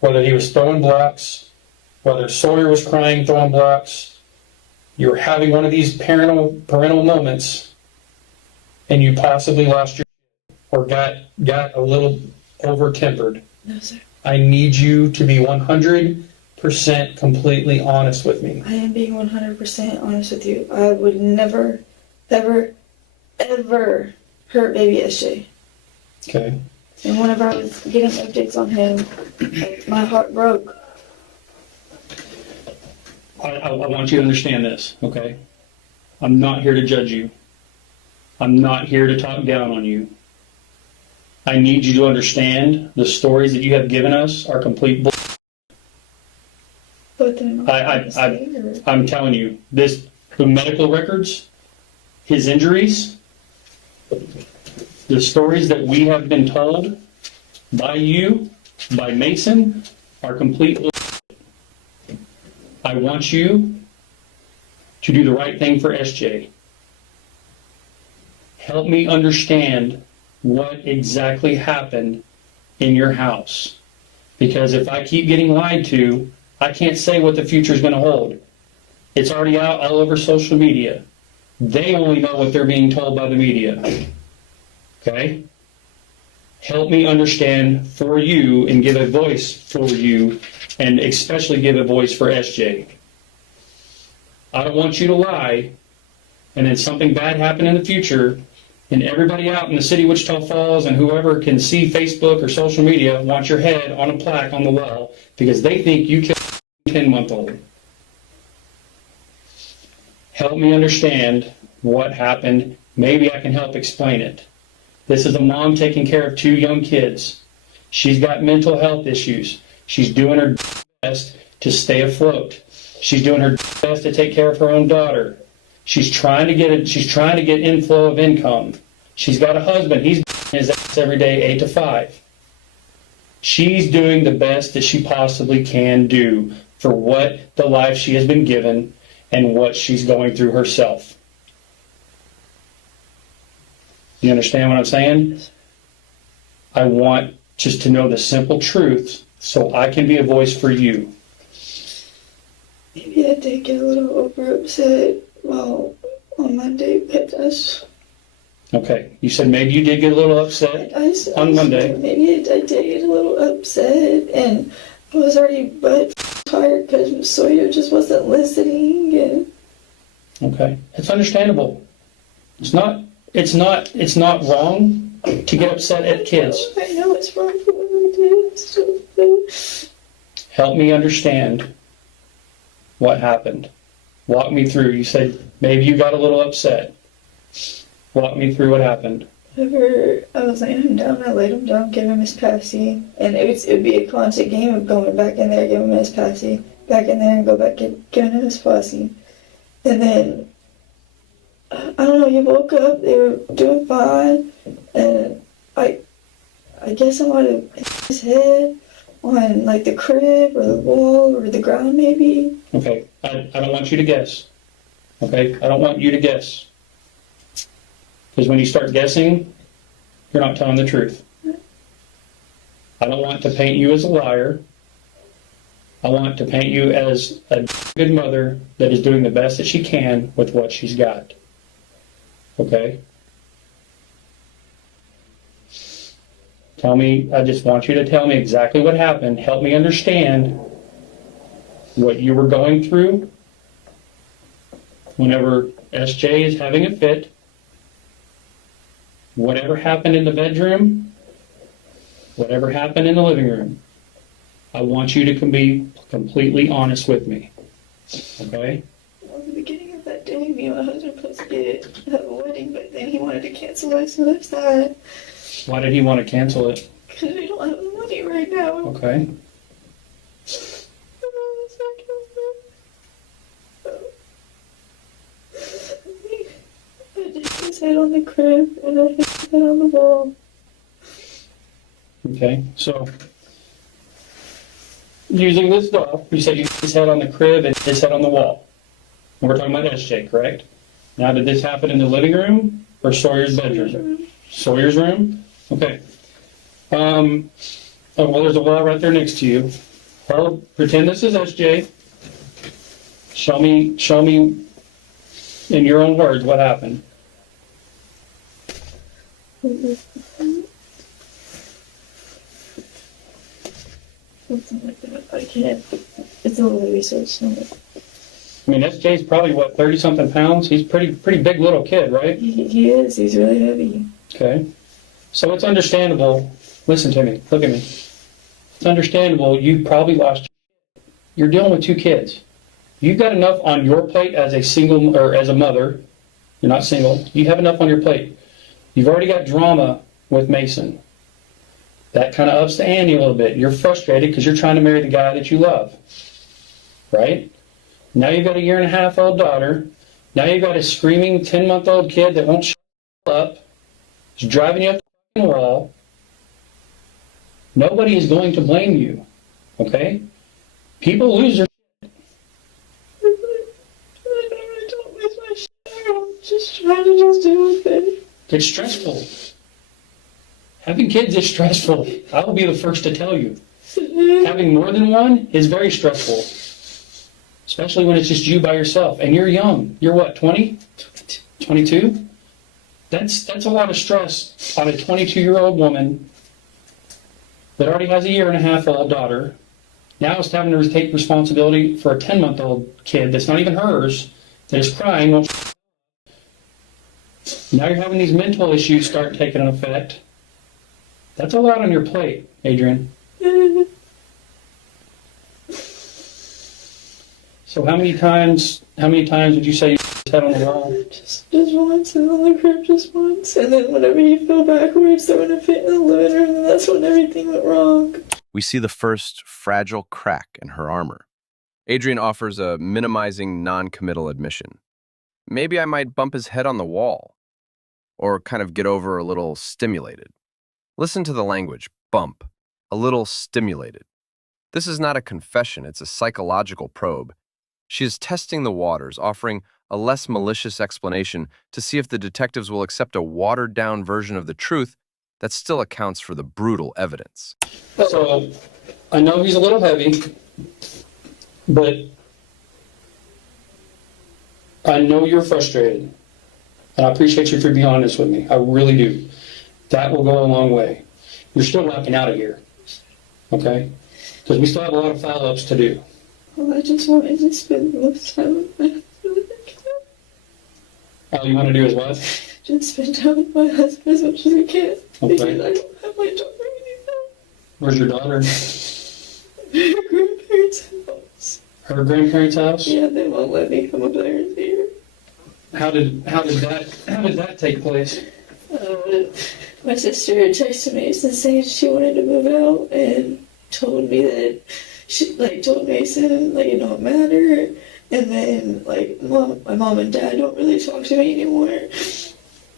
whether he was throwing blocks, whether Sawyer was crying, throwing blocks, you were having one of these parental moments, and you possibly lost your or got a little over-tempered? No, sir. I need you to be 100% completely honest with me. I am being 100% honest with you. I would never, ever, ever hurt baby SJ. Okay. And whenever I was getting updates on him, like, my heart broke. I want you to understand this, okay? I'm not here to judge you. I'm not here to talk down on you. I need you to understand the stories that you have given us are complete bull. But they're not I'm telling you, the medical records, his injuries, the stories that we have been told by you, by Mason, are complete bull. I want you to do the right thing for SJ. Help me understand what exactly happened in your house. Because if I keep getting lied to, I can't say what the future is going to hold. It's already out all over social media. They only know what they're being told by the media. Okay? Help me understand for you and give a voice for you, and especially give a voice for SJ. I don't want you to lie and then something bad happen in the future, and everybody out in the city of Wichita Falls and whoever can see Facebook or social media wants your head on a plaque on the wall because they think you killed a 10-month-old. Help me understand what happened. Maybe I can help explain it. This is a mom taking care of 2 young kids. She's got mental health issues. She's doing her best to stay afloat. She's doing her best to take care of her own daughter. She's trying to get inflow of income. She's got a husband. He's his ass every day 8 to 5. She's doing the best that she possibly can do for what the life she has been given and what she's going through herself. You understand what I'm saying? I want just to know the simple truth so I can be a voice for you. Maybe I did get a little over upset on Monday, but Okay, you said maybe you did get a little upset on Monday. Maybe I did get a little upset, and I was already tired because Sawyer just wasn't listening. And okay, it's understandable. It's not wrong to get upset at kids. I know it's wrong for what I did. So, help me understand what happened. Walk me through. You said maybe you got a little upset. Walk me through what happened. whenever I was laying him down, I laid him down, gave him his passy, and it would be a constant game of going back in there, giving him his passy, back in there and go back and giving him his passy. And then, I don't know, he woke up, they were doing fine, and I guess I might have hit his head on like the crib or the wall or the ground maybe. Okay, I don't want you to guess. Okay, I don't want you to guess. Because when you start guessing, you're not telling the truth. I don't want to paint you as a liar. I want to paint you as a good mother that is doing the best that she can with what she's got. Okay? Tell me, I just want you to tell me exactly what happened. Help me understand what you were going through whenever SJ is having a fit. Whatever happened in the bedroom, whatever happened in the living room, I want you to be completely honest with me. Okay? Well, at the beginning of that day, me and my husband were supposed to have a wedding, but then he wanted to cancel us, so that's that. Why did he want to cancel it? Because we don't have the money right now. Okay. I hit his head on the crib and I hit his head on the wall. Okay, so using this doll, you said you hit his head on the crib and his head on the wall. And we're talking about SJ, correct? Now, did this happen in the living room or Sawyer's bedroom? Sawyer's room? Okay. Oh, well, there's a wall right there next to you. Well, pretend this is SJ. Show me in your own words what happened. Something like that. I can't. It's a little research. I mean, SJ's probably, what, 30-something pounds? He's pretty big little kid, right? He is. He's really heavy. Okay. So it's understandable. Listen to me. Look at me. It's understandable you probably lost. You're dealing with 2 kids. You've got enough on your plate as a single, or as a mother. You're not single. You have enough on your plate. You've already got drama with Mason. That kind of ups the ante a little bit. You're frustrated because you're trying to marry the guy that you love. Right? Now you've got a 1.5-year-old daughter. Now you've got a screaming 10-month-old kid that won't shut up. He's driving you up the wall. Nobody is going to blame you. Okay? People lose their Just trying to just deal with it. It's stressful. Having kids is stressful. I will be the first to tell you. Having more than one is very stressful, especially when it's just you by yourself. And you're young. You're what, 20? 22? That's a lot of stress on a 22-year-old woman that already has a 1.5-year-old daughter. Now it's having to take responsibility for a 10-month-old kid that's not even hers, that is crying. Now you're having these mental issues start taking an effect. That's a lot on your plate, Adrian. So how many times would you say you head on the wall? Just once, and on the crib just once. And then whenever he fell backwards, throwing a fit in the living room, and that's when everything went wrong. We see the first fragile crack in her armor. Adrian offers a minimizing, non-committal admission. Maybe I might bump his head on the wall, or kind of get over a little stimulated. Listen to the language, bump, a little stimulated. This is not a confession, it's a psychological probe. She is testing the waters, offering a less malicious explanation to see if the detectives will accept a watered-down version of the truth that still accounts for the brutal evidence. So, I know he's a little heavy, but I know you're frustrated. And I appreciate you for being honest with me. I really do. That will go a long way. You're still walking out of here, okay? Because we still have a lot of follow-ups to do. Well, I just wanted to spend the most time with my husband. All you want to do is what? Just spend time with my husband as much as I can. Okay. Because I don't have my daughter anymore. Where's your daughter? Her grandparents' house. Her grandparents' house? Yeah, they won't let me come up there and see her. How did that take place? My sister had texted me saying she wanted to move out and told me that she told Mason it don't matter, and then my mom and dad don't really talk to me anymore,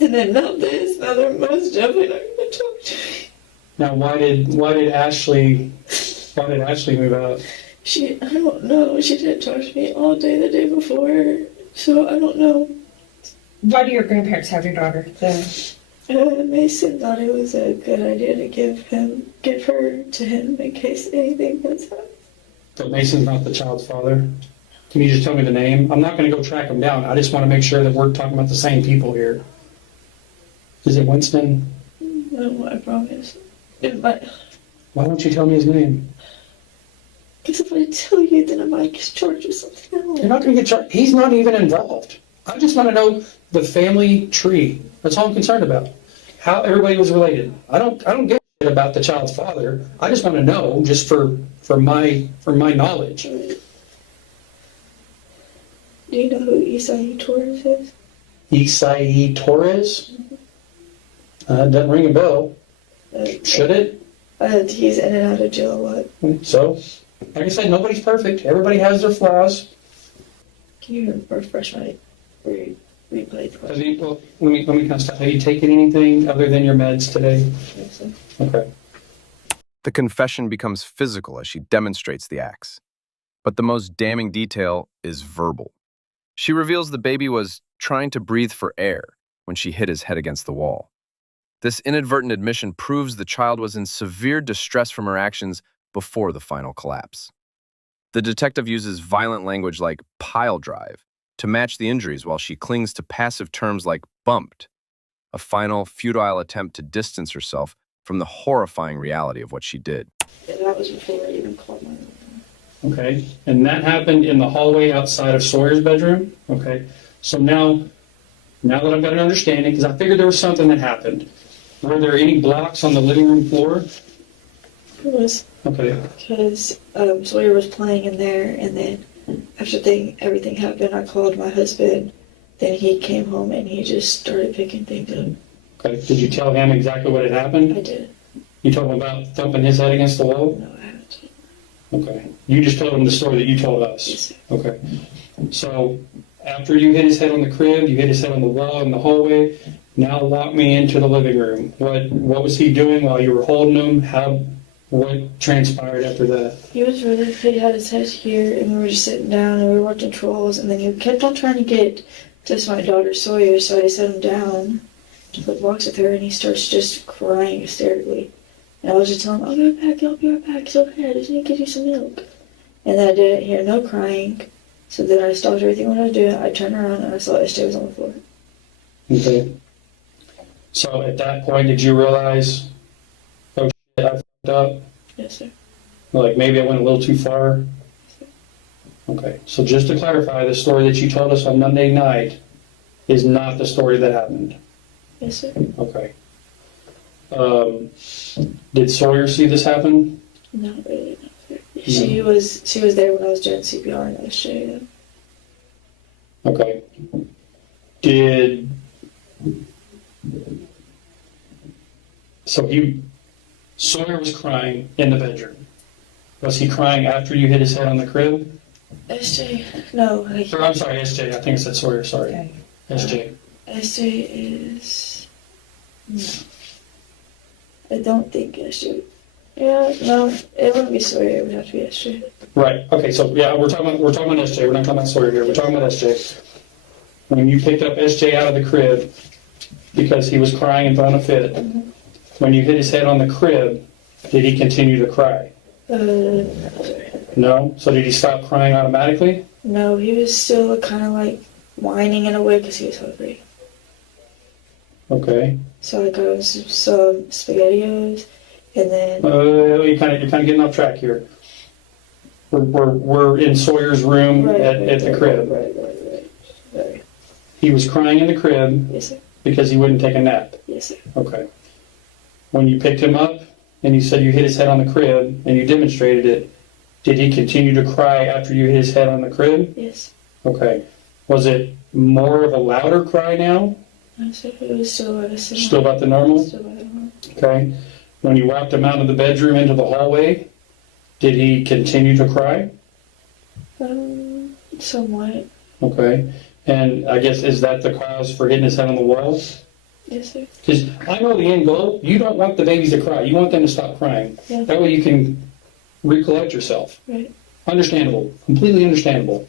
and then now they're most definitely not going to talk to me. Now why did Ashley move out? I don't know. She didn't talk to me all day the day before, so I don't know. Why do your grandparents have your daughter? Mason thought it was a good idea to give her to him in case anything was happening. But Mason's not the child's father. Can you just tell me the name? I'm not going to go track him down. I just want to make sure that we're talking about the same people here. Is it Winston? No, I promise. Why don't you tell me his name? Because if I tell you, then I might get charged with something else. You're not going to get charged. He's not even involved. I just want to know the family tree. That's all I'm concerned about. How everybody was related. I don't give a shit about the child's father. I just want to know, just for my knowledge. Do you know who Isai Torres is? Isai Torres? Doesn't ring a bell. Should it? He's in and out of jail a lot. So, like I said, nobody's perfect. Everybody has their flaws. Can you refresh my replay? Well, let me kind of stop. Have you taken anything other than your meds today? Yes, sir. Okay. The confession becomes physical as she demonstrates the acts. But the most damning detail is verbal. She reveals the baby was trying to breathe for air when she hit his head against the wall. This inadvertent admission proves the child was in severe distress from her actions before the final collapse. The detective uses violent language like pile drive to match the injuries while she clings to passive terms like bumped, a final, futile attempt to distance herself from the horrifying reality of what she did. And that was before I even called my mom. Okay. And that happened in the hallway outside of Sawyer's bedroom? Okay. So now that I've got an understanding, because I figured there was something that happened, were there any blocks on the living room floor? It was. Okay. Because Sawyer was playing in there, and then after everything happened, I called my husband. Then he came home and he just started picking things up. Okay. Did you tell him exactly what had happened? I did. You told him about thumping his head against the wall? No, I haven't. Okay. You just told him the story that you told us? Yes, sir. Okay. So after you hit his head on the crib, you hit his head on the wall in the hallway. Now walk me into the living room. What was he doing while you were holding him? What transpired after that? He had his head here, and we were just sitting down, and we were watching Trolls, and then he kept on trying to get to my daughter Sawyer, so I set him down to play blocks with her, and he starts just crying hysterically. And I was just telling him, I'll be right back, I'll be right back, it's okay, I just need to get you some milk. And then I didn't hear no crying. So then I stopped everything what I was doing. I turned around and I saw SJ was on the floor. Okay. So at that point, did you realize, oh shit, I fucked up? Yes, sir. Like maybe I went a little too far? Okay. So just to clarify, the story that you told us on Monday night is not the story that happened. Yes, sir. Okay. Did Sawyer see this happen? Not really, no, sir. She was there when I was doing CPR and SJ. Okay. Did Sawyer was crying in the bedroom. Was he crying after you hit his head on the crib? SJ, no. Or, I'm sorry, SJ. I think I said Sawyer. Sorry. Okay. SJ. SJ is. No. I don't think SJ. Yeah, no, it wouldn't be Sawyer. It would have to be SJ. Right. Okay. So yeah, we're talking about SJ. We're not talking about Sawyer here. We're talking about SJ. When you picked up SJ out of the crib because he was crying and throwing a fit, when you hit his head on the crib, did he continue to cry? No, sorry. No. So did he stop crying automatically? No, he was still kind of like whining in a way because he was hungry. Okay. So I got him some SpaghettiOs, and then You're kind of getting off track here. We're in Sawyer's room at the crib. Right. He was crying in the crib Yes, sir. because he wouldn't take a nap. Yes, sir. Okay. When you picked him up and you said you hit his head on the crib and you demonstrated it, did he continue to cry after you hit his head on the crib? Yes. Okay. Was it more of a louder cry now? No, sir. It was still about the same. Still about the normal? Still about the normal. Okay. When you walked him out of the bedroom into the hallway, did he continue to cry? Somewhat. Okay. And I guess, is that the cause for hitting his head on the wall? Yes, sir. Because I know the end goal, you don't want the babies to cry. You want them to stop crying. Yeah. That way you can recollect yourself. Right. Understandable. Completely understandable.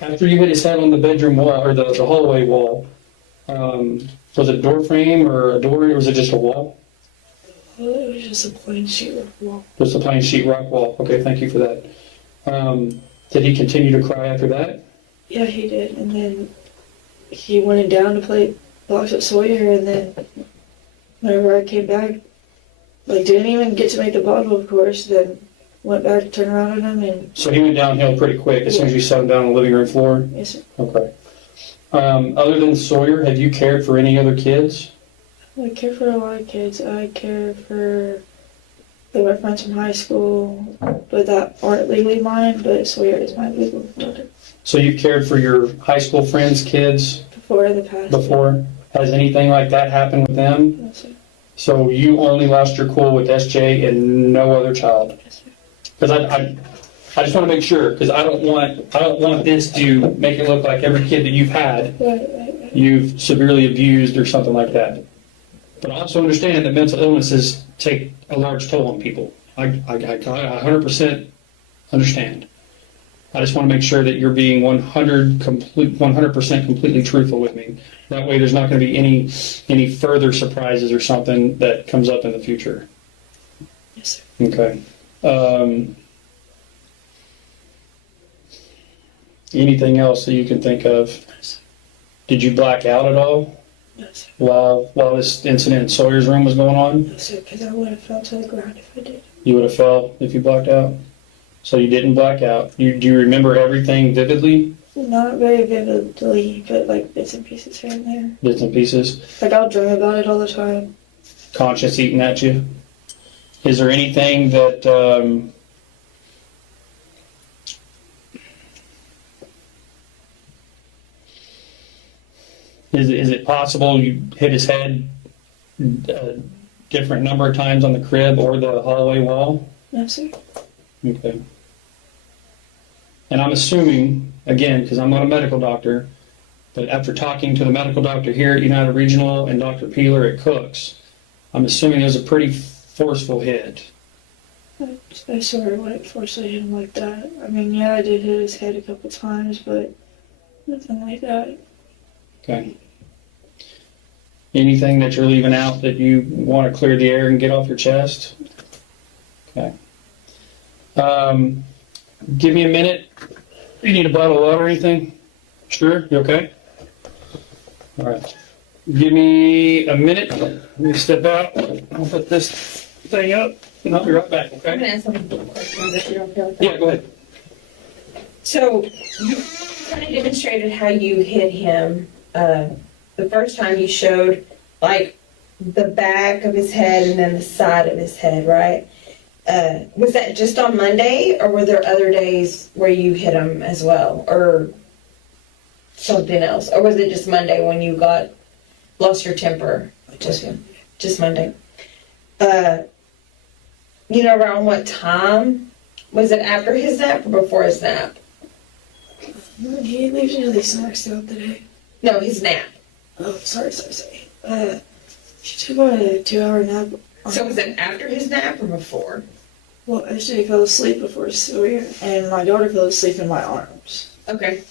After you hit his head on the bedroom wall, or the hallway wall, was it a door frame or a door, or was it just a wall? Well, it was just a plain sheetrock wall. Just a plain sheetrock wall. Okay, thank you for that. Did he continue to cry after that? Yeah, he did. And then he went down to play blocks at Sawyer, and then whenever I came back, like didn't even get to make the bottle, of course, then went back, turned around on him, and So he went downhill pretty quick as soon as you set him down on the living room floor? yes, sir. Okay. Other than Sawyer, have you cared for any other kids? I care for a lot of kids. I care for like my friends from high school, but that aren't legally mine, but Sawyer is my legal daughter. So you've cared for your high school friends' kids Before in the past. before? Has anything like that happened with them? Yes, sir. So you only lost your cool with SJ and no other child? Yes, sir. Because I just want to make sure, because I don't want this to make it look like every kid that you've had, Right. you've severely abused or something like that. But I also understand that mental illnesses take a large toll on people. I 100% understand. I just want to make sure that you're being 100% completely truthful with me. That way there's not going to be any further surprises or something that comes up in the future. Yes, sir. Okay. Anything else that you can think of? Did you black out at all No, sir. while this incident in Sawyer's room was going on? No, sir, because I would have fell to the ground if I did. You would have fell if you blacked out? So you didn't black out. Do you remember everything vividly? Not very vividly, but like bits and pieces here and there. Bits and pieces? Like I'll dream about it all the time. Conscience eating at you? Is there anything that is it possible you hit his head a different number of times on the crib or the hallway wall? No, sir. Okay. And I'm assuming, again, because I'm not a medical doctor, but after talking to the medical doctor here at United Regional and Dr. Peeler at Cook's, I'm assuming it was a pretty forceful hit. I sort of wouldn't forcefully hit him like that. I mean, yeah, I did hit his head a couple times, but nothing like that. Okay. Anything that you're leaving out that you want to clear the air and get off your chest? Okay. Give me a minute. You need a bottle of water or anything? Sure? You okay? All right. Give me a minute. Let me step out. I'll put this thing up and I'll be right back, I'm okay? gonna ask some questions if you're okay with that. Yeah, go ahead. So you kind of demonstrated how you hit him. The first time you showed like the back of his head and then the side of his head, right? Was that just on Monday, or were there other days where you hit him as well, or something else, or was it just Monday when you lost your temper? Just Monday. You know, around what time? Was it after his nap or before his nap? He usually snacks throughout the day. No, his nap. Oh, sorry. She took about a 2-hour nap. So was it after his nap or before? Well, actually, I fell asleep before Sawyer, and my daughter fell asleep in my arms. Okay.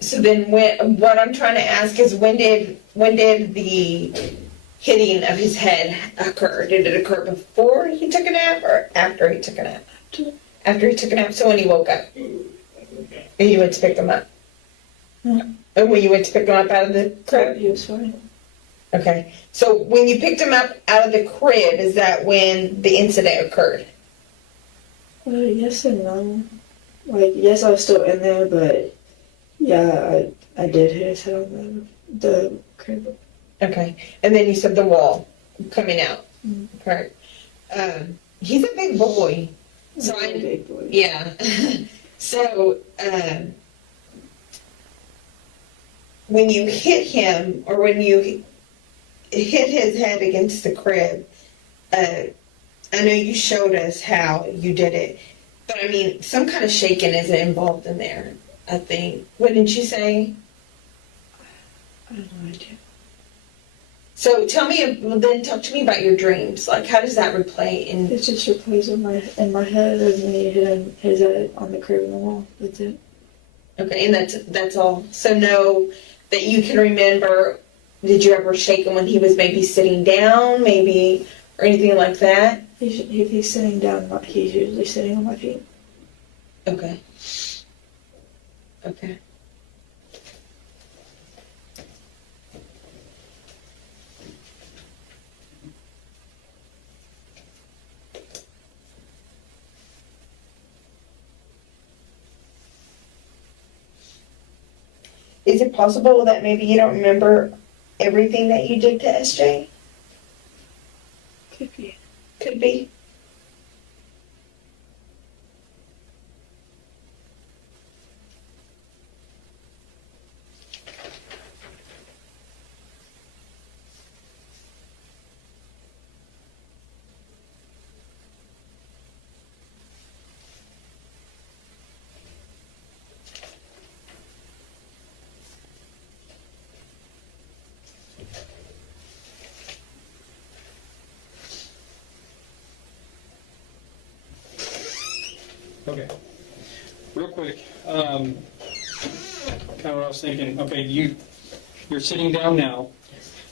So then what I'm trying to ask is when did the hitting of his head occur? Did it occur before he took a nap or after he took a nap? After he took a nap, so when he woke up. And you went to pick him up. Hmm. And when you went to pick him up out of the crib? He was fine. Okay. So when you picked him up out of the crib, is that when the incident occurred? Yes and no. Like, yes, I was still in there, but yeah, I did hit his head on the crib. Okay. And then you said the wall coming out. Mhm. Correct. He's a big boy. So He's a big boy. Yeah. So, when you hit him, or when you hit his head against the crib, I know you showed us how you did it, but I mean, some kind of shaking is involved in there, I think. What did you say? I have no idea. So talk to me about your dreams. Like, how does that replay in? It just replays in my head of me hitting his head on the crib and the wall. That's it. Okay, and that's all. So know that you can remember. Did you ever shake him when he was maybe sitting down, maybe, or anything like that? If he's sitting down, he's usually sitting on my feet. Okay. Okay. Is it possible that maybe you don't remember everything that you did to SJ? Could be. Could be. Okay. Real quick, kind of what I was thinking. Okay, you're sitting down now.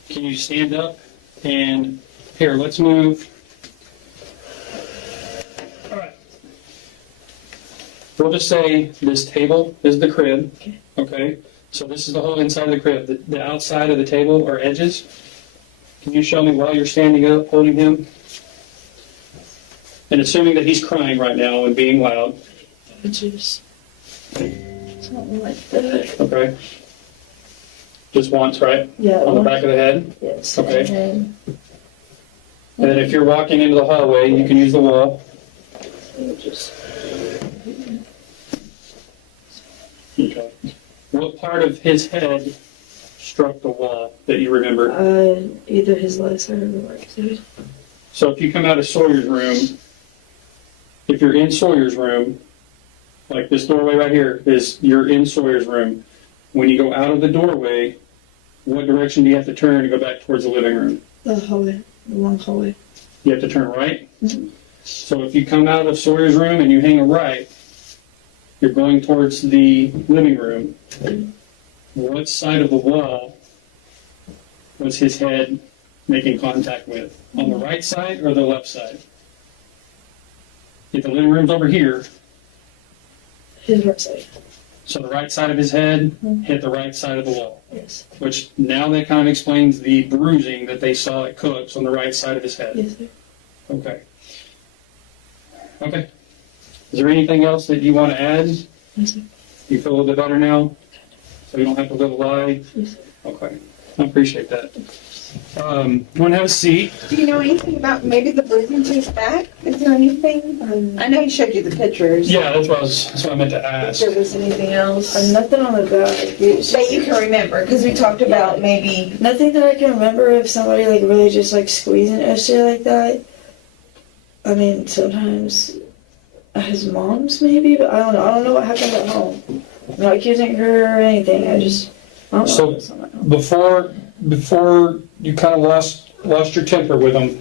Can you stand up? And here, let's move. All right. We'll just say this table is the crib. Okay. So this is the whole inside of the crib. The outside of the table are edges. Can you show me while you're standing up, holding him? And assuming that he's crying right now and being loud. Just something like that. Okay. Just once, right? Yeah. On the back of the head? Yes. Okay. And And then if you're walking into the hallway, you can use the wall. then just Okay. What part of his head struck the wall that you remember? either his left side or the right side. So if you come out of Sawyer's room, if you're in Sawyer's room, like this doorway right here you're in Sawyer's room. When you go out of the doorway, what direction do you have to turn to go back towards the living room? The hallway, the long hallway. You have to turn right? Mhm. So if you come out of Sawyer's room and you hang a right, you're going towards the living room. What side of the wall was his head making contact with? On the right side or the left side? If the living room's over here, His right side. so the right side of his head hit the right side of the wall, Yes. which now that kind of explains the bruising that they saw at Cook's on the right side of his head. Yes, sir. Okay. Okay. Is there anything else that you want to add? Yes, sir. You feel a little bit better now? So you don't have to live a lie? Yes, sir. Okay. I appreciate that. You want to have a seat? Do you know anything about maybe the bruising to his back? Is there anything? I know he showed you the pictures. Yeah, that's what I meant to ask. If there was anything else Nothing on the back. It's that just- you can remember, because we talked about maybe. Nothing that I can remember of somebody like really just like squeezing SJ like that. I mean, sometimes his mom's maybe, but I don't know. I don't know what happened at home. I'm not accusing her or anything. I don't know. So- what's on at home. Before you kind of lost your temper with him,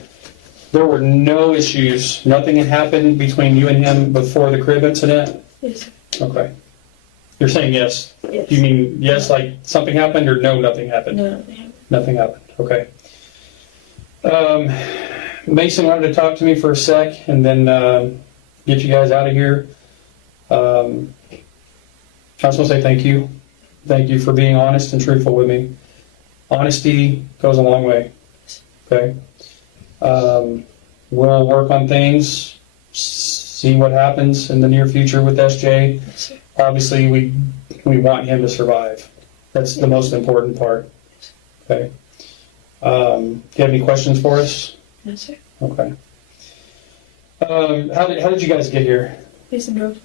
there were no issues. Nothing had happened between you and him before the crib incident? Yes, Okay. You're saying yes. yes. You mean yes, like something happened, or no, nothing happened? No, Nothing happened. Okay. Mason wanted to talk to me for a sec and then get you guys out of here. I just want to say thank you. Thank you for being honest and truthful with me. Honesty goes a long way. Okay. We'll work on things, see what happens in the near future with SJ. Obviously, we want him to survive. That's the most important part. Okay. Do you have any questions for us? yes, sir. Okay. How did you guys get here? Mason drove.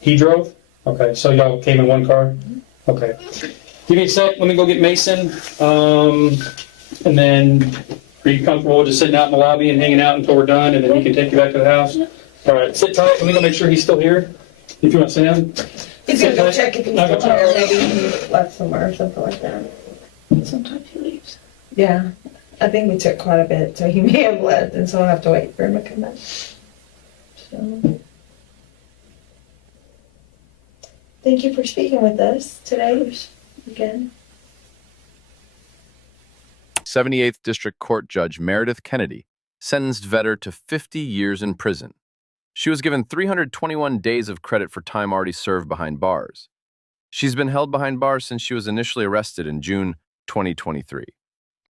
He drove? Okay, so y'all came in one car? Okay. Give me a sec, let me go get Mason. And then, are you comfortable just sitting out in the lobby and hanging out until we're done, and then he can take you back to the house? All right, sit tight, let me go make sure he's still here. If you want to sit down. He's gonna go check if he's still Okay. there, maybe he left somewhere or something like that. Sometimes he leaves. Yeah, I think we took quite a bit, so he may have left, and so I'll have to wait for him to come back. So, thank you for speaking with us today again. 78th District Court Judge Meredith Kennedy sentenced Vetter to 50 years in prison. She was given 321 days of credit for time already served behind bars. She's been held behind bars since she was initially arrested in June 2023.